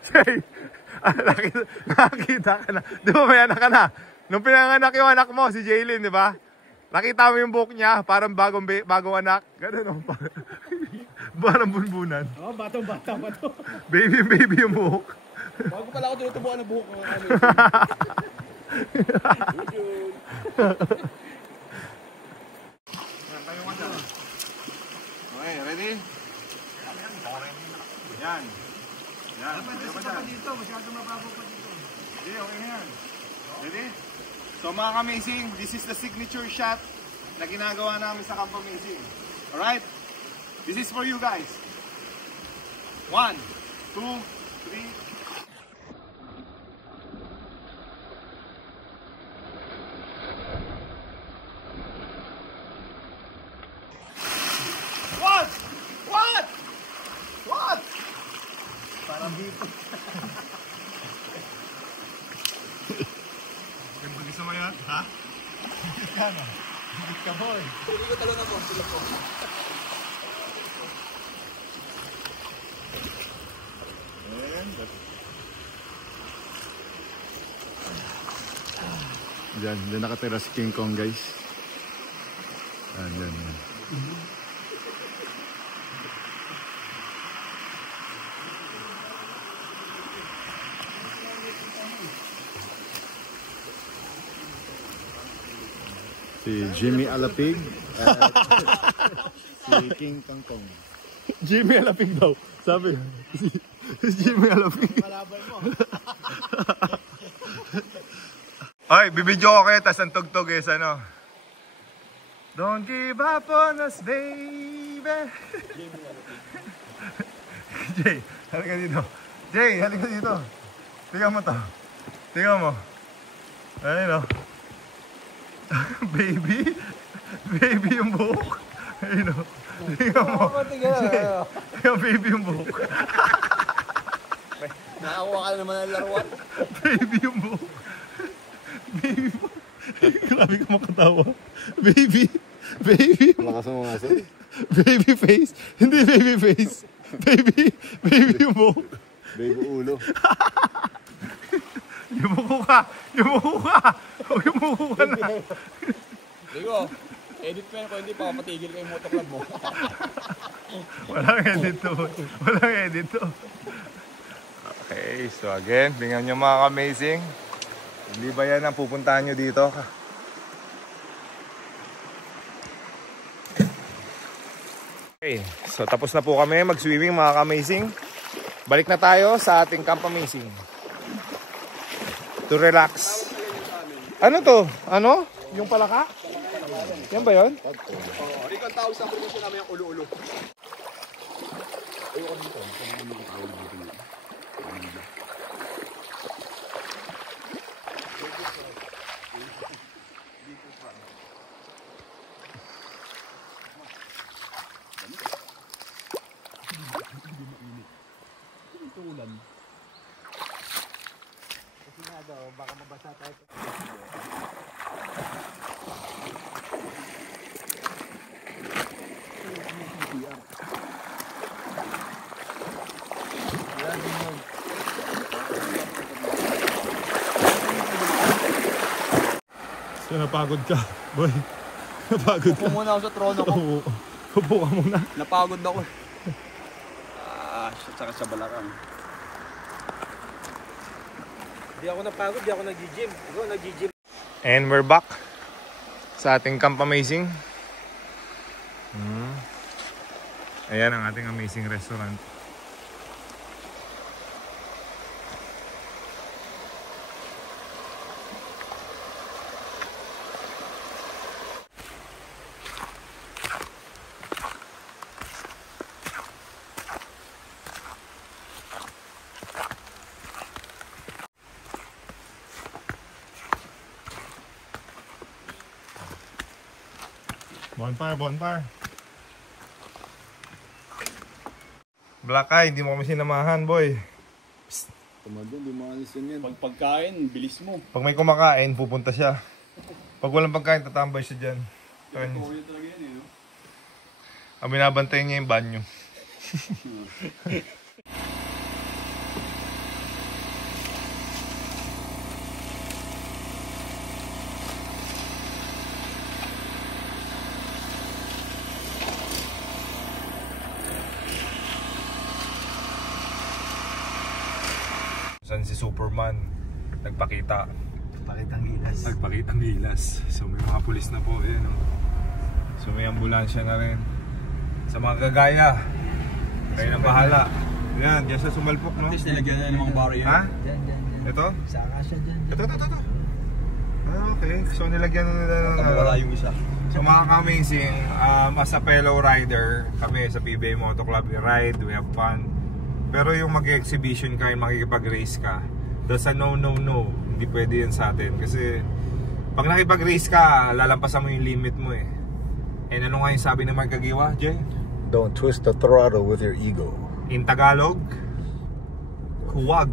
Say, nakakita ka na. Di ba may anak ka na? Nung pinanganak yung anak mo, si Jaylin, di ba? Nakita mo yung buhok niya, parang bagong anak. Ganun, oh. Parang bunbunan. Oh, batong-bata pa to. Baby yung buhok. Bago pala ako tinutubuan ng buhok. Okay, ready? Yan. Yan. Masyado mababaw pa dito. Okay, okay na yan. Ready? So mga Kamazing, this is the signature shot na ginagawa namin sa Camp Amazing. Alright? This is for you guys. 1, 2, 3. What? Parang dito. Gusto mo yun? Ha? Kano? Higit ka boy. Hindi ko talon ako. Sila po. Diyan nakatira si King Kong, guys. Diyan. Si Jimmy Alapig at si King Kong. Jimmy Alapig daw. Sabi. Jimmy Alapig. Malabay mo. Ay, bibidyo ko kayo, tas ang tugtog is ano. Don't give up on us, baby. Jay, halika dito. Jay, halika dito. Tingnan mo to. Tingnan mo. Ayun o. Baby. Baby yung buhok. Ayun o. Tingnan mo. Tingnan baby yung buhok. Nakakuha ka naman ng laruan. Baby yung buhok. Baby mo. Grabe ka makatawa. Baby. Baby. Lakas mo nga sir. Baby face. Hindi baby face. Baby. Baby yung buhok. Baby ulo. Yumuko ka. Yumuko ka. Yumuko ka na. Digo, edit mo yan kung hindi pa mapatigil kayo yung motoklub mo. Walang edit to. Walang edit to. Okay, so again, tingnan nyo mga amazing. Hindi ba yan ang pupuntahan nyo dito? Okay, so tapos na po kami mag-swimming mga amazing. Balik na tayo sa ating Camp Amazing. To relax. Ano to? Ano? Yung palaka? Yan ba yun? Rito ang tawag sa provision namin yung ulo-ulo. So, napagod ka, boy. Napagod ka. Upo muna ako sa trono ko. Upo ka muna. Napagod ako. Saka sa Balakang. Di ako napagod, di ako nag-gym. Ikaw nag-gym. And we're back sa ating Camp Amazing. Ayan ang ating amazing restaurant. Bonfire, bonfire. Black Eye, hindi mo kami sinamahan, boy. Tumadun, di maalis yan. Pag pagkain, bilis mo. Pag may kumakain, pupunta siya. Pag walang pagkain, tatambay siya dyan. Tuloy talaga yan eh, no? Ang binabantayan niya yung banyo. Saan si Superman nagpakita? Nagpakitang gilas. So may mga pulis na po, yan o. So may ambulansya na rin. Sa mga kagaya, kayo na bahala. Yan, diyan sa sumalpok, no? At least nilagyan na ng mga barrio. Ha? Dyan. Ito? Saka siya dyan. Ito. Ah, okay. So nilagyan na nila ng... Wala yung isa. So mga ka-amazing, as a fellow rider, kami sa PBA Moto Club, we ride, we have fun. Pero yung mag-exhibition ka, yung makikipag-race ka, that's a no. Hindi pwede yan sa atin. Kasi pag nakipag-race ka, lalampasan mo yung limit mo eh. And ano nga yung sabi ng Mark Kagiwa, Jay? Don't twist the throttle with your ego. In Tagalog, huwag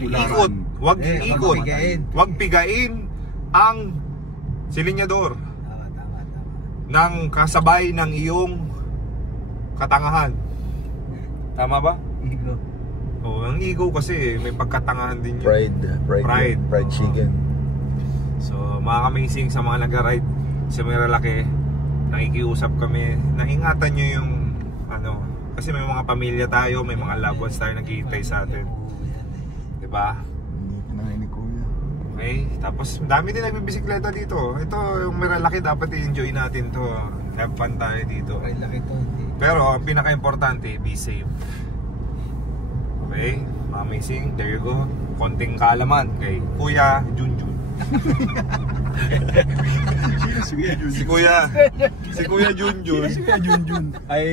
iikot, huwag iikot, huwag pigain ang silinyador ng kasabay ng iyong katangahan. Tama ba? Ego. Oo, ang ego kasi may pagkatangahan din yun. Pride chicken. So mga amazing sa mga nag-ride sa Miralaki, nakikiusap kami, naingatan nyo yung ano, kasi may mga pamilya tayo, may mga loved ones tayo naghihintay sa atin, diba? Hindi kinahin ni Kuya. Okay, tapos dami din nagbibisikleta dito. Ito yung Miralaki, dapat i-enjoy natin to, have fun tayo dito. Okay, laki to. Pero ang pinaka-importante, be safe. Okay, amazing, there you go. Konting kaalaman kay Kuya Junjun. Si Kuya Junjun ay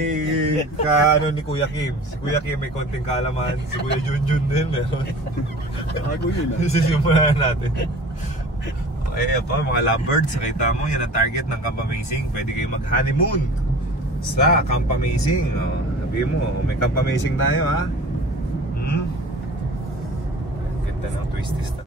kaano ni Kuya Kim. Si Kuya Kim may konting kaalaman, si Kuya Junjun din meron. Bago yun ah. Sisimulan natin. Okay, ito mga lovebirds, nakita mo yan ang target ng Camp Amazing. Pwede kayo mag-honeymoon sa Camp Amazing. Sabi mo, may Camp Amazing tayo ha. Ganda ng twisties.